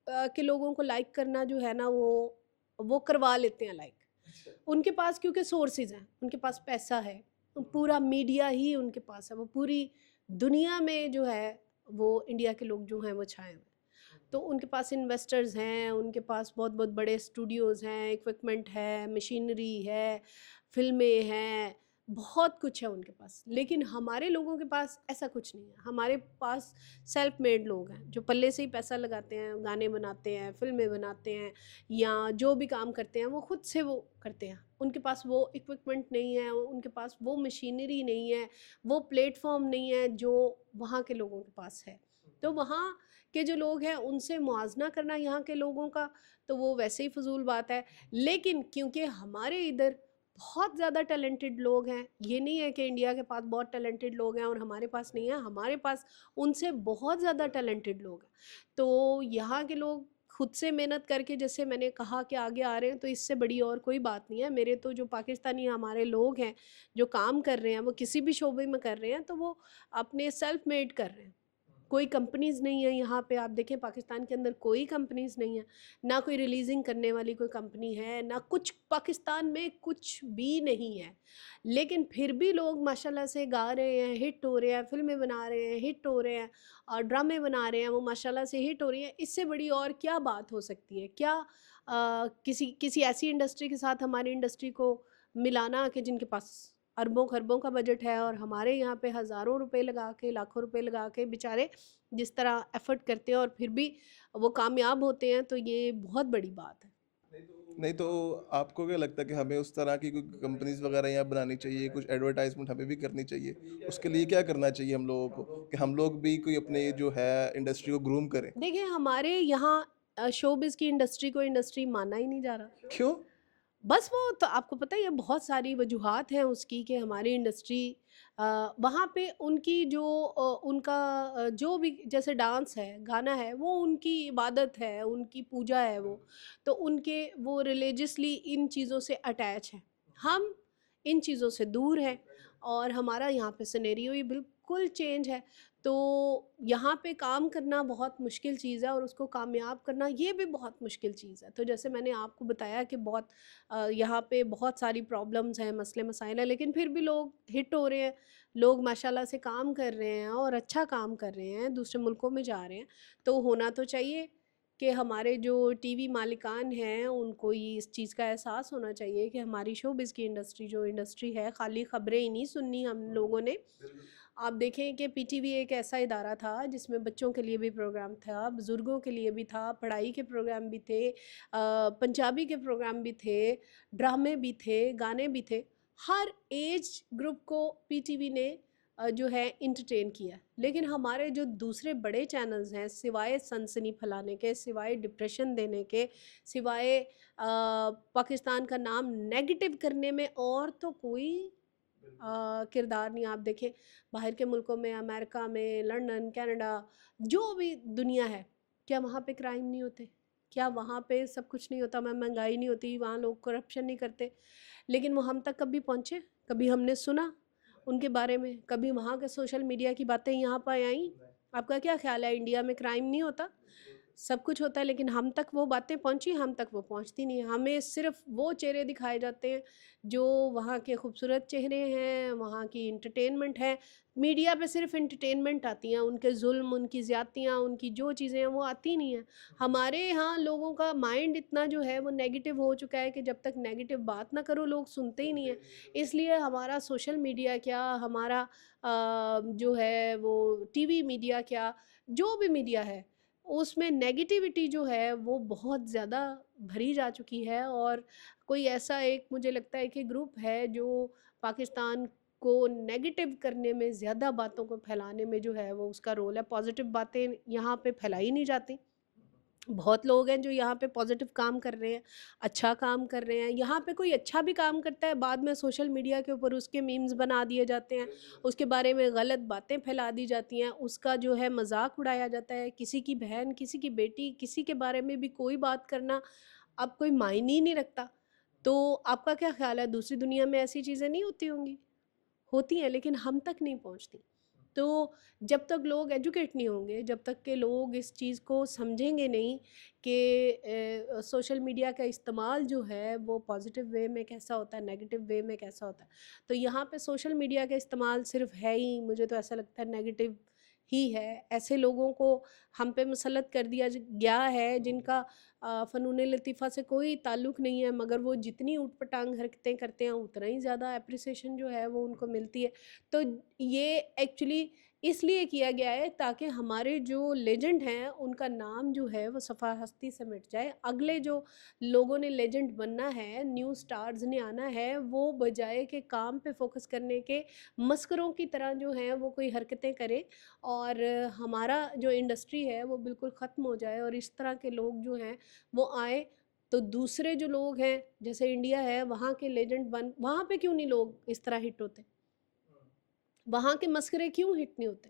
के लोगों को लाइक करना जो है ना, वो करवा लेते हैं लाइक। अच्छा। उनके पास क्योंकि सोर्सेज हैं, उनके पास पैसा है, तो पूरा मीडिया ही उनके पास है, वो पूरी दुनिया में जो है वो इंडिया के लोग जो हैं वो छाए हुए हैं। तो उनके पास इन्वेस्टर्स हैं, उनके पास बहुत बहुत बड़े स्टूडियोज़ हैं, इक्विपमेंट है, मशीनरी है, फिल्में हैं, बहुत कुछ है उनके पास। लेकिन हमारे लोगों के पास ऐसा कुछ नहीं है। हमारे पास सेल्फ मेड लोग हैं, जो पल्ले से ही पैसा लगाते हैं, गाने बनाते हैं, फिल्में बनाते हैं, या जो भी काम करते हैं वो खुद से वो करते हैं। उनके पास वो इक्विपमेंट नहीं है, उनके पास वो मशीनरी नहीं है, वो प्लेटफॉर्म नहीं है जो वहाँ के लोगों के पास है। तो वहाँ के जो लोग हैं उनसे मुआवजा करना यहाँ के लोगों का, तो वो वैसे ही फजूल बात है। लेकिन क्योंकि हमारे इधर बहुत ज़्यादा टैलेंटेड लोग हैं, ये नहीं है कि इंडिया के पास बहुत टैलेंटेड लोग हैं और हमारे पास नहीं है, हमारे पास उनसे बहुत ज़्यादा टैलेंटेड लोग हैं। तो यहाँ के लोग खुद से मेहनत करके, जैसे मैंने कहा कि आगे आ रहे हैं, तो इससे बड़ी और कोई बात नहीं है। मेरे तो जो पाकिस्तानी हमारे लोग हैं जो काम कर रहे हैं, वो किसी भी शोबे में कर रहे हैं, तो वो अपने सेल्फ मेड कर रहे हैं। कोई कंपनीज़ नहीं है यहाँ पे। आप देखें पाकिस्तान के अंदर कोई कंपनीज़ नहीं है, ना कोई रिलीजिंग करने वाली कोई कंपनी है, ना कुछ पाकिस्तान में कुछ भी नहीं है। लेकिन फिर भी लोग माशाल्लाह से गा रहे हैं, हिट हो रहे हैं, फिल्में बना रहे हैं, हिट हो रहे हैं, और ड्रामे बना रहे हैं, वो माशाल्लाह से हिट हो रही हैं। इससे बड़ी और क्या बात हो सकती है? क्या किसी किसी ऐसी इंडस्ट्री के साथ हमारी इंडस्ट्री को मिलाना कि जिनके पास अरबों खरबों का बजट है, और हमारे यहाँ पे हज़ारों रुपए लगा के, लाखों रुपए लगा के बेचारे जिस तरह एफ़र्ट करते हैं और फिर भी वो कामयाब होते हैं, तो ये बहुत बड़ी बात है। नहीं तो आपको क्या लगता है कि हमें उस तरह की कोई कंपनीज वगैरह यहाँ बनानी चाहिए, कुछ एडवर्टाइजमेंट हमें भी करनी चाहिए? उसके लिए क्या करना चाहिए हम लोगों को कि हम लोग भी कोई अपने जो है इंडस्ट्री को ग्रूम करें? देखिए हमारे यहाँ शोबिज़ की इंडस्ट्री को इंडस्ट्री माना ही नहीं जा रहा। क्यों? बस वो तो आपको पता ही है, बहुत सारी वजूहात हैं उसकी कि हमारी इंडस्ट्री वहाँ पे उनकी जो उनका जो भी जैसे डांस है, गाना है, वो उनकी इबादत है, उनकी पूजा है वो। तो उनके वो रिलीजियसली इन चीज़ों से अटैच हैं। हम इन चीज़ों से दूर हैं, और हमारा यहाँ पे सिनेरियो ही बिल्कुल चेंज है। तो यहाँ पे काम करना बहुत मुश्किल चीज़ है, और उसको कामयाब करना ये भी बहुत मुश्किल चीज़ है। तो जैसे मैंने आपको बताया कि बहुत यहाँ पे बहुत सारी प्रॉब्लम्स हैं, मसले मसाइल हैं, लेकिन फिर भी लोग हिट हो रहे हैं, लोग माशाल्लाह से काम कर रहे हैं और अच्छा काम कर रहे हैं, दूसरे मुल्कों में जा रहे हैं। तो होना तो चाहिए कि हमारे जो टीवी मालिकान हैं उनको ये इस चीज़ का एहसास होना चाहिए कि हमारी शोबिज़ की इंडस्ट्री जो इंडस्ट्री है, खाली ख़बरें ही नहीं सुननी हम लोगों ने। आप देखें कि पीटीवी एक ऐसा इदारा था जिसमें बच्चों के लिए भी प्रोग्राम था, बुज़ुर्गों के लिए भी था, पढ़ाई के प्रोग्राम भी थे, पंजाबी के प्रोग्राम भी थे, ड्रामे भी थे, गाने भी थे। हर एज ग्रुप को पीटीवी ने जो है एंटरटेन किया। लेकिन हमारे जो दूसरे बड़े चैनल्स हैं, सिवाय सनसनी फैलाने के, सिवाय डिप्रेशन देने के, सिवाय पाकिस्तान का नाम नेगेटिव करने में, और तो कोई किरदार नहीं। आप देखें बाहर के मुल्कों में, अमेरिका में, लंदन, कनाडा, जो भी दुनिया है, क्या वहाँ पे क्राइम नहीं होते? क्या वहाँ पे सब कुछ नहीं होता? महंगाई नहीं होती? वहाँ लोग करप्शन नहीं करते? लेकिन वो हम तक कभी पहुँचे? कभी हमने सुना उनके बारे में? कभी वहाँ के सोशल मीडिया की बातें यहाँ पर आई? आपका क्या ख्याल है, इंडिया में क्राइम नहीं होता? सब कुछ होता है, लेकिन हम तक वो बातें पहुँची? हम तक वो पहुँचती नहीं है। हमें सिर्फ़ वो चेहरे दिखाए जाते हैं जो वहाँ के खूबसूरत चेहरे हैं, वहाँ की एंटरटेनमेंट है। मीडिया पे सिर्फ़ एंटरटेनमेंट आती हैं, उनके ज़ुल्म, उनकी ज़्यादतियाँ, उनकी जो चीज़ें हैं वो आती नहीं हैं। हमारे यहाँ लोगों का माइंड इतना जो है वो नेगेटिव हो चुका है कि जब तक नेगेटिव बात ना करो लोग सुनते ही नहीं हैं। इसलिए हमारा सोशल मीडिया क्या, हमारा जो है वो टीवी मीडिया क्या, जो भी मीडिया है, उसमें नेगेटिविटी जो है वो बहुत ज़्यादा भरी जा चुकी है। और कोई ऐसा एक मुझे लगता है कि ग्रुप है जो पाकिस्तान को नेगेटिव करने में, ज़्यादा बातों को फैलाने में जो है वो उसका रोल है। पॉजिटिव बातें यहाँ पे फैलाई नहीं जाती। बहुत लोग हैं जो यहाँ पे पॉजिटिव काम कर रहे हैं, अच्छा काम कर रहे हैं। यहाँ पे कोई अच्छा भी काम करता है, बाद में सोशल मीडिया के ऊपर उसके मीम्स बना दिए जाते हैं, उसके बारे में गलत बातें फैला दी जाती हैं, उसका जो है मजाक उड़ाया जाता है। किसी की बहन, किसी की बेटी, किसी के बारे में भी कोई बात करना अब कोई मायने ही नहीं रखता। तो आपका क्या ख्याल है, दूसरी दुनिया में ऐसी चीज़ें नहीं होती होंगी? होती हैं, लेकिन हम तक नहीं पहुंचती। तो जब तक लोग एजुकेट नहीं होंगे, जब तक के लोग इस चीज़ को समझेंगे नहीं कि सोशल मीडिया का इस्तेमाल जो है वो पॉजिटिव वे में कैसा होता है, नेगेटिव वे में कैसा होता है। तो यहाँ पे सोशल मीडिया का इस्तेमाल सिर्फ है ही, मुझे तो ऐसा लगता है नेगेटिव ही है। ऐसे लोगों को हम पे मुसल्लत कर दिया गया है जिनका फ़नून लतीफ़ा से कोई ताल्लुक़ नहीं है, मगर वो जितनी ऊट-पटांग हरकतें करते हैं उतना ही ज़्यादा एप्रिसिएशन जो है वो उनको मिलती है। तो ये एक्चुअली इसलिए किया गया है ताकि हमारे जो लेजेंड हैं उनका नाम जो है वो सफ़ा हस्ती से मिट जाए। अगले जो लोगों ने लेजेंड बनना है, न्यू स्टार्स ने आना है, वो बजाय के काम पे फ़ोकस करने के मस्खरों की तरह जो हैं वो कोई हरकतें करें, और हमारा जो इंडस्ट्री है वो बिल्कुल ख़त्म हो जाए, और इस तरह के लोग जो हैं वो आएँ। तो दूसरे जो लोग हैं जैसे इंडिया है, वहाँ के लेजेंड बन, वहाँ पे क्यों नहीं लोग इस तरह हिट होते? वहाँ के मस्खरे क्यों हिट नहीं होते?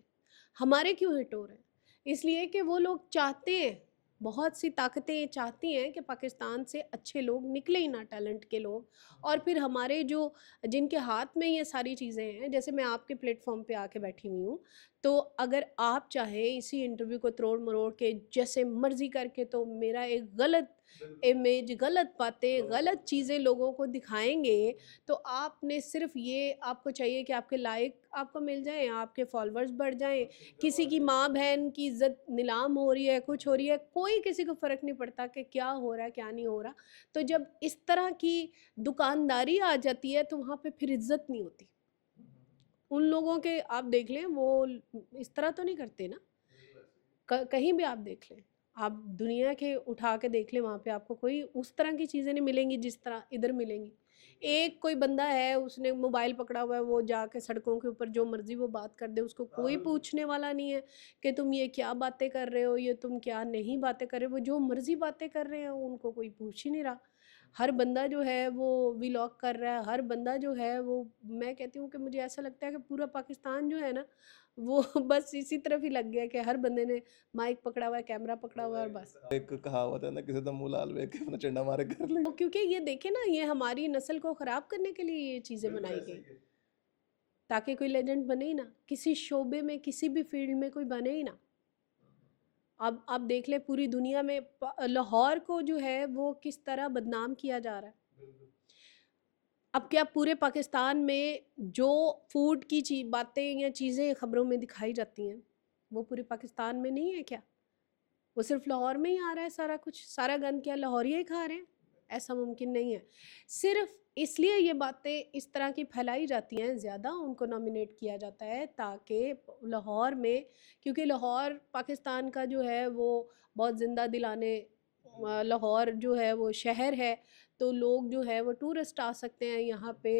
हमारे क्यों हिट हो रहे हैं? इसलिए कि वो लोग चाहते हैं, बहुत सी ताकतें चाहती हैं कि पाकिस्तान से अच्छे लोग निकले ही ना, टैलेंट के लोग। और फिर हमारे जो जिनके हाथ में ये सारी चीज़ें हैं, जैसे मैं आपके प्लेटफ़ॉर्म पे आके बैठी हुई हूँ, तो अगर आप चाहें इसी इंटरव्यू को तोड़ मरोड़ के जैसे मर्जी करके तो मेरा एक गलत इमेज, गलत बातें, गलत चीज़ें लोगों को दिखाएंगे, तो आपने सिर्फ ये आपको चाहिए कि आपके लाइक आपको मिल जाएं, आपके फॉलोअर्स बढ़ जाएं, किसी की माँ बहन की इज्जत नीलाम हो रही है, कुछ हो रही है, कोई किसी को फ़र्क नहीं पड़ता कि क्या हो रहा है क्या नहीं हो रहा। तो जब इस तरह की दुकानदारी आ जाती है तो वहाँ पे फिर इज्जत नहीं होती। उन लोगों के आप देख लें, वो इस तरह तो नहीं करते ना। कहीं भी आप देख लें, आप दुनिया के उठा के देख लें, वहाँ पे आपको कोई उस तरह की चीज़ें नहीं मिलेंगी जिस तरह इधर मिलेंगी। एक कोई बंदा है, उसने मोबाइल पकड़ा हुआ है, वो जाके सड़कों के ऊपर जो मर्जी वो बात कर दे, उसको कोई पूछने वाला नहीं है कि तुम ये क्या बातें कर रहे हो, ये तुम क्या नहीं बातें कर रहे हो। वो जो मर्जी बातें कर रहे हैं, उनको कोई पूछ ही नहीं रहा। हर बंदा जो है वो व्लॉग कर रहा है, हर बंदा जो है वो, मैं कहती हूँ कि मुझे ऐसा लगता है कि पूरा पाकिस्तान जो है ना, वो बस इसी तरफ ही लग गया कि हर बंदे ने माइक पकड़ा हुआ है, कैमरा पकड़ा हुआ है, और बस। एक कहावत है ना, किसी का मुंह लाल के अपना चंडा मारे कर ले। तो क्योंकि ये देखे ना, ये हमारी नस्ल को ख़राब करने के लिए ये चीज़ें बनाई गई, ताकि कोई लेजेंड बने ही ना, किसी शोबे में, किसी भी फील्ड में कोई बने ही ना। अब आप देख ले पूरी दुनिया में लाहौर को जो है वो किस तरह बदनाम किया जा रहा है। अब क्या पूरे पाकिस्तान में जो फूड की बातें या चीज़ें ख़बरों में दिखाई जाती हैं, वो पूरे पाकिस्तान में नहीं है क्या? वो सिर्फ लाहौर में ही आ रहा है सारा कुछ, सारा गंद क्या लाहौरिया ही खा रहे हैं? ऐसा मुमकिन नहीं है। सिर्फ इसलिए ये बातें इस तरह की फैलाई जाती हैं, ज़्यादा उनको नॉमिनेट किया जाता है ताकि लाहौर में, क्योंकि लाहौर पाकिस्तान का जो है वो बहुत ज़िंदा दिलाने, लाहौर जो है वो शहर है, तो लोग जो है वो टूरिस्ट आ सकते हैं यहाँ पे।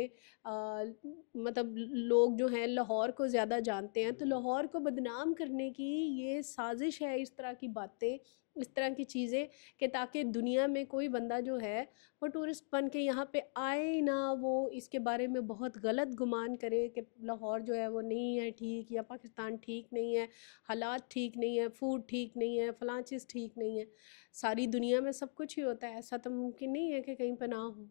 मतलब लोग जो हैं लाहौर को ज़्यादा जानते हैं, तो लाहौर को बदनाम करने की ये साजिश है, इस तरह की बातें, इस तरह की चीज़ें, कि ताकि दुनिया में कोई बंदा जो है वो टूरिस्ट बन के यहाँ पे आए ना, वो इसके बारे में बहुत गलत गुमान करे कि लाहौर जो है वो नहीं है ठीक, या पाकिस्तान ठीक नहीं है, हालात ठीक नहीं है, फूड ठीक नहीं है, फ़लाँ चीज़ ठीक नहीं है। सारी दुनिया में सब कुछ ही होता है, ऐसा तो मुमकिन नहीं है कि कहीं पे ना हो,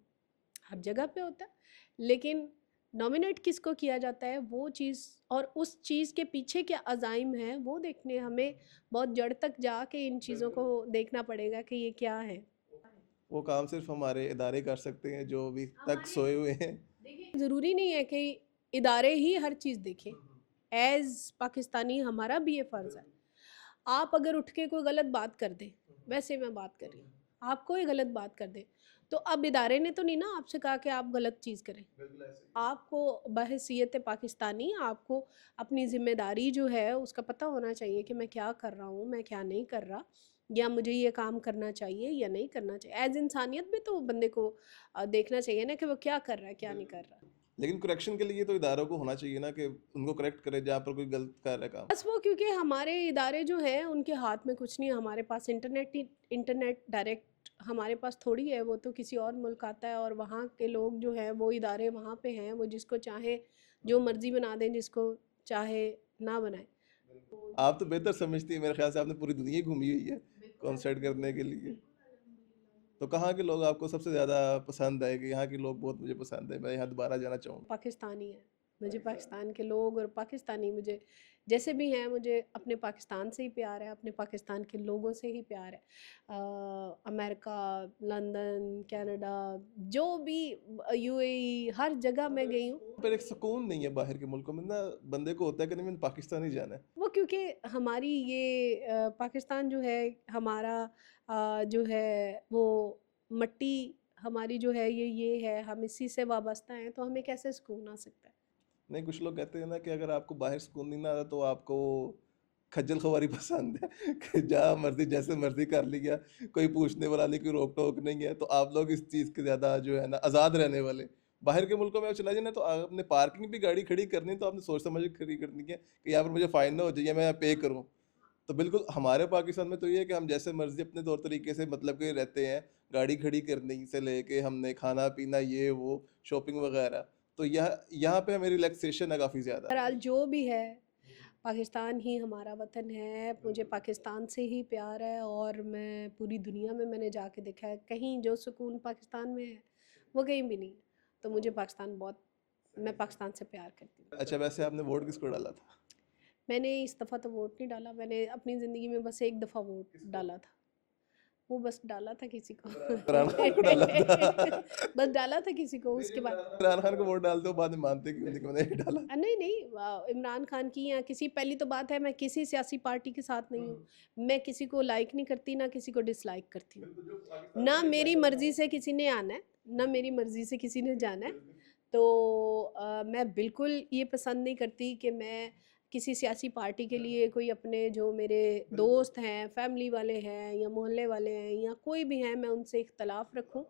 हर जगह पे होता है। लेकिन नॉमिनेट किसको किया जाता है वो चीज़, और उस चीज़ के पीछे क्या अज़ाइम है वो देखने हमें बहुत जड़ तक जाके इन चीज़ों को देखना पड़ेगा कि ये क्या है। वो काम सिर्फ हमारे इदारे कर सकते हैं जो अभी तक सोए हुए हैं। ज़रूरी नहीं है कि इदारे ही हर चीज़ देखें। एज़ पाकिस्तानी हमारा भी ये फ़र्ज़ है। आप अगर उठ के कोई गलत बात कर दें, वैसे मैं बात कर रही हूँ, आप कोई गलत बात कर दें, तो अब इदारे ने तो नहीं ना आपसे कहा कि आप गलत चीज़ करें। आपको बहैसियत पाकिस्तानी आपको अपनी ज़िम्मेदारी जो है उसका पता होना चाहिए कि मैं क्या कर रहा हूँ, मैं क्या नहीं कर रहा, या मुझे ये काम करना चाहिए या नहीं करना चाहिए। एज़ इंसानियत भी तो बंदे को देखना चाहिए ना कि वो क्या कर रहा है, क्या नहीं कर रहा। लेकिन करेक्शन के लिए तो इदारों को होना चाहिए ना, कि उनको करेक्ट करे जहाँ पर कोई गलत कर रहा है काम। बस वो क्योंकि हमारे इदारे जो हैं उनके हाथ में कुछ नहीं है, हमारे पास इंटरनेट डायरेक्ट हमारे पास थोड़ी है, वो तो किसी और मुल्क आता है और वहाँ के लोग जो हैं वो इदारे वहाँ पे हैं, वो जिसको चाहे जो मर्जी बना दें, जिसको चाहे ना बनाए। आप तो बेहतर समझती है, मेरे ख्याल से आपने पूरी दुनिया ही घूमी हुई है कॉन्सर्ट करने के लिए। तो कहाँ के लोग आपको सबसे ज़्यादा पसंद आए कि यहाँ के लोग बहुत मुझे पसंद है, मैं यहाँ दोबारा जाना चाहूँगा? पाकिस्तानी है, मुझे पाकिस्तान के लोग और पाकिस्तानी मुझे जैसे भी हैं, मुझे अपने पाकिस्तान से ही प्यार है, अपने पाकिस्तान के लोगों से ही प्यार है। अमेरिका, लंदन, कनाडा, जो भी, यूएई, हर जगह मैं गई हूँ। पर एक सुकून नहीं है बाहर के मुल्कों में ना, बंदे को होता है कि नहीं मैंने पाकिस्तान ही जाना है। वो क्योंकि हमारी ये पाकिस्तान जो है हमारा, जो है वो मट्टी हमारी जो है ये है, हम इसी से वाबस्ता हैं, तो हमें कैसे सुकून आ सकता है। नहीं, कुछ लोग कहते हैं ना कि अगर आपको बाहर सुकून नहीं ना आता तो आपको खज्जल खवारी पसंद है कि जहाँ मर्जी जैसे मर्जी कर लिया, कोई पूछने वाला नहीं, कोई रोक टोक नहीं है, तो आप लोग इस चीज़ के ज़्यादा जो है ना आज़ाद रहने वाले। बाहर के मुल्कों में आप चला जाए ना, तो आपने पार्किंग भी गाड़ी खड़ी करनी है तो आपने सोच समझ के खड़ी करनी है कि यहाँ पर मुझे फ़ाइन ना हो जाए या मैं पे करूँ। तो बिल्कुल हमारे पाकिस्तान में तो ये है कि हम जैसे मर्जी अपने तौर तरीके से मतलब के रहते हैं, गाड़ी खड़ी करने से लेके हमने खाना पीना ये वो शॉपिंग वगैरह, तो यह यहाँ पे हमें रिलैक्सेशन है काफ़ी ज़्यादा। बहरहाल जो भी है, पाकिस्तान ही हमारा वतन है, मुझे पाकिस्तान से ही प्यार है, और मैं पूरी दुनिया में मैंने जाके देखा है, कहीं जो सुकून पाकिस्तान में है वो कहीं भी नहीं है। तो मुझे पाकिस्तान बहुत, मैं पाकिस्तान से प्यार करती हूँ। अच्छा, वैसे आपने वोट किसको डाला था? मैंने इस दफ़ा तो वोट नहीं डाला, मैंने अपनी ज़िंदगी में बस एक दफ़ा वोट डाला था, वो बस डाला था किसी को इमरान खान को डाला था। बस डाला था किसी को, उसके बाद इमरान खान को वोट डालते हो, बाद में मानते क्यों नहीं कि मैंने ये डाला। नहीं नहीं इमरान खान की या किसी, पहली तो बात है मैं किसी सियासी पार्टी के साथ नहीं हूँ, मैं किसी को लाइक नहीं करती ना किसी को डिसलाइक करती हूँ, ना मेरी मर्जी से किसी ने आना है ना मेरी मर्जी से किसी ने जाना है। तो मैं बिल्कुल ये पसंद नहीं करती कि मैं किसी सियासी पार्टी के लिए कोई अपने जो मेरे दोस्त हैं, फैमिली वाले हैं या मोहल्ले वाले हैं या कोई भी हैं, मैं उनसे इख्तलाफ रखूं।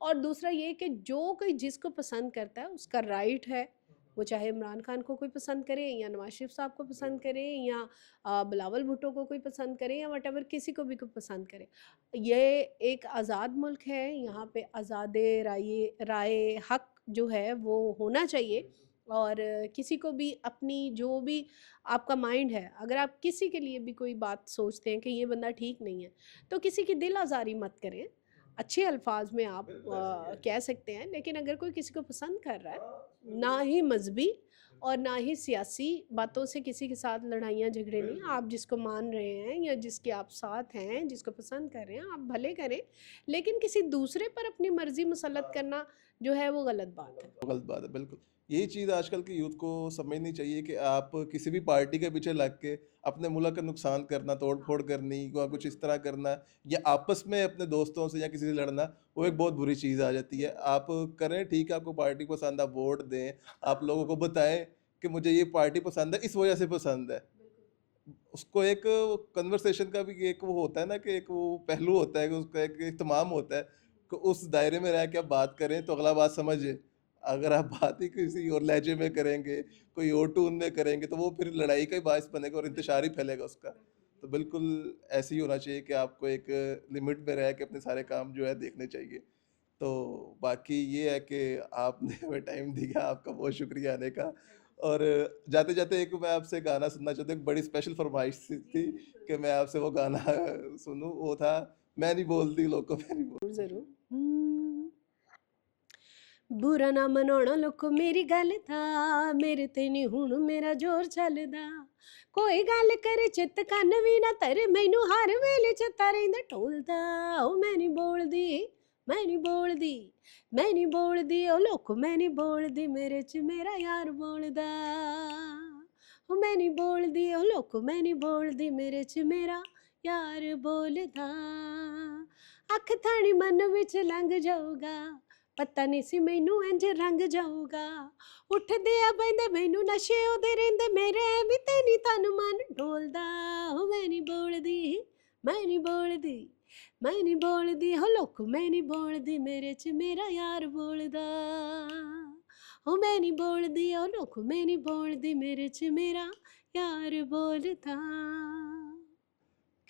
और दूसरा ये कि जो कोई जिसको पसंद करता है उसका राइट है, वो चाहे इमरान खान को कोई पसंद करे या नवाज शरीफ साहब को पसंद करे या बिलावल भुट्टो को कोई पसंद करे या वटेवर किसी को भी कोई पसंद करे। ये एक आज़ाद मुल्क है, यहाँ पे आज़ाद राय राय हक जो है वो होना चाहिए। और किसी को भी अपनी जो भी आपका माइंड है, अगर आप किसी के लिए भी कोई बात सोचते हैं कि ये बंदा ठीक नहीं है, तो किसी की दिल आज़ारी मत करें। अच्छे अल्फाज में आप कह सकते हैं, लेकिन अगर कोई किसी को पसंद कर रहा है, ना ही मजहबी और ना ही सियासी बातों से किसी के साथ लड़ाइयाँ झगड़े नहीं, आप जिसको मान रहे हैं या जिसके आप साथ हैं, जिसको पसंद कर रहे हैं, आप भले करें, लेकिन किसी दूसरे पर अपनी मर्जी मुसल्लत करना जो है वो गलत बात है। गलत बात है, बिल्कुल। यही चीज़ आजकल की यूथ को समझनी चाहिए कि आप किसी भी पार्टी के पीछे लग के अपने मुल्क का नुकसान करना, तोड़-फोड़ करनी या कुछ इस तरह करना या आपस में अपने दोस्तों से या किसी से लड़ना, वो एक बहुत बुरी चीज़ आ जाती है। आप करें ठीक है, आपको पार्टी पसंद है, आप वोट दें, आप लोगों को बताएँ कि मुझे ये पार्टी पसंद है, इस वजह से पसंद है। उसको एक कन्वर्सेशन का भी एक वो होता है ना कि एक वो पहलू होता है कि उसका एक इत्मीम होता है कि उस दायरे में रह के आप बात करें तो अगला बात समझे। अगर आप बात ही किसी और लहजे में करेंगे, कोई और टून में करेंगे तो वो फिर लड़ाई का ही बायस बनेगा और इंतशार ही फैलेगा उसका। तो बिल्कुल ऐसे ही होना चाहिए कि आपको एक लिमिट में रह के अपने सारे काम जो है देखने चाहिए। तो बाकी ये है कि आपने हमें टाइम दिया, आपका बहुत शुक्रिया आने का। और जाते-जाते एक मैं आपसे गाना सुनना चाहता हूँ, एक बड़ी स्पेशल फ़रमाइश थी कि मैं आपसे वो गाना सुनूँ, वो था मैं नहीं बोलती लोगों मैं नहीं बोल। ज़रूर। बुरा ना मनाना लोको मेरी गल दा, मेरे ते नी हुण मेरा जोर चलदा, कोई गल करे चित कन भी ना धर, मैनू हर वेले चेता रहिंदा ढोलदा। ओ मैं नहीं बोलदी, मैं नहीं बोलदी, मैं नहीं बोलदी, ओ लोको मैं नहीं बोलदी, मेरे च मेरा यार बोलदा। ओ मैं नहीं बोलदी, ओ लोको मैं नहीं बोलदी, मेरे च मेरा यार बोलदा। अख थानी मन विच लंघ जाऊगा, पता नहीं सी मैनू इंज रंग जाऊगा, उठदे आ बंदे मैनू नशे ओदे रहिंदे, मेरे भी ते नी तन मन डोलदा। हो मैं नहीं बोलदी, मैं नहीं बोलदी, मैं नहीं बोलदी, हो लोको मैं नहीं बोलदी, मेरे च मेरा यार बोलदा। हो मैं नहीं बोलदी, ओ लोको मैं नहीं बोलदी, मेरे च मेरा यार बोलदा।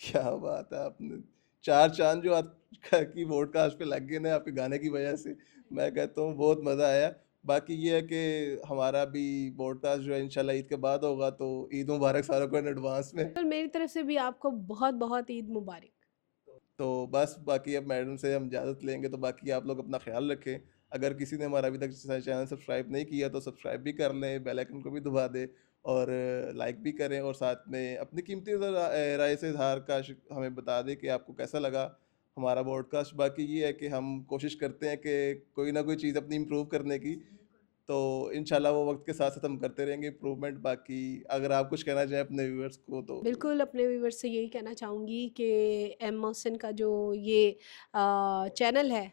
क्या बात है! आपने 4 चाँद जो आपका की पॉडकास्ट पे लग गए ना आपके गाने की वजह से, मैं कहता हूँ बहुत मज़ा आया। बाकी ये है कि हमारा भी पॉडकास्ट जो है इंशाल्लाह ईद के बाद होगा, तो ईद मुबारक सारों को इन एडवांस में। और मेरी तरफ से भी आपको बहुत बहुत ईद मुबारक। तो बस बाकी अब मैडम से हम इजाज़त लेंगे, तो बाकी आप लोग अपना ख़्याल रखें। अगर किसी ने हमारा अभी तक चैनल सब्सक्राइब नहीं किया तो सब्सक्राइब भी कर लें, बेल आइकन को भी दबा दें और लाइक भी करें और साथ में अपनी कीमती राय से इज़हार का हमें बता दें कि आपको कैसा लगा हमारा पॉडकास्ट। बाकी ये है कि हम कोशिश करते हैं कि कोई ना कोई चीज़ अपनी इम्प्रूव करने की, तो इंशाल्लाह वो वक्त के साथ साथ हम करते रहेंगे इम्प्रूवमेंट। बाकी अगर आप कुछ कहना चाहें अपने व्यूअर्स को तो। बिल्कुल अपने व्यूवर्स से यही कहना चाहूँगी कि एम मोहसिन का जो ये चैनल है,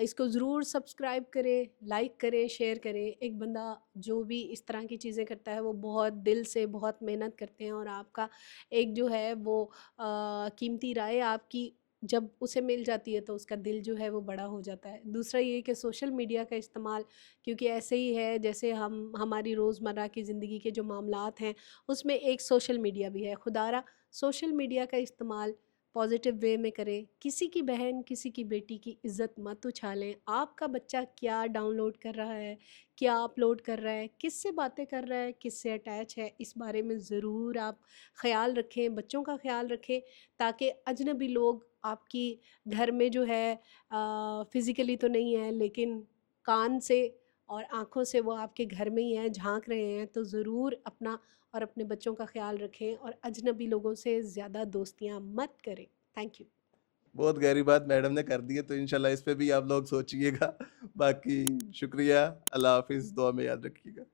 इसको ज़रूर सब्सक्राइब करें, लाइक करें, शेयर करें। एक बंदा जो भी इस तरह की चीज़ें करता है वो बहुत दिल से बहुत मेहनत करते हैं, और आपका एक जो है वो कीमती राय आपकी जब उसे मिल जाती है तो उसका दिल जो है वो बड़ा हो जाता है। दूसरा ये कि सोशल मीडिया का इस्तेमाल, क्योंकि ऐसे ही है जैसे हम हमारी रोज़मर्रा की ज़िंदगी के जो मामलात हैं उसमें एक सोशल मीडिया भी है। खुदारा सोशल मीडिया का इस्तेमाल पॉजिटिव वे में करें। किसी की बहन, किसी की बेटी की इज़्ज़त मत उछालें। आपका बच्चा क्या डाउनलोड कर रहा है, क्या अपलोड कर रहा है, किससे बातें कर रहा है, किससे अटैच है, इस बारे में ज़रूर आप ख़्याल रखें, बच्चों का ख़्याल रखें, ताकि अजनबी लोग आपकी घर में जो है फ़िज़िकली तो नहीं है लेकिन कान से और आँखों से वो आपके घर में ही हैं, झाँक रहे हैं, तो ज़रूर अपना और अपने बच्चों का ख्याल रखें और अजनबी लोगों से ज़्यादा दोस्तियाँ मत करें। Thank you. बहुत गहरी बात मैडम ने कर दी है, तो इंशाल्लाह इस पे भी आप लोग सोचिएगा। बाकी शुक्रिया, अल्लाह हाफ़िज़, दुआ में याद रखिएगा।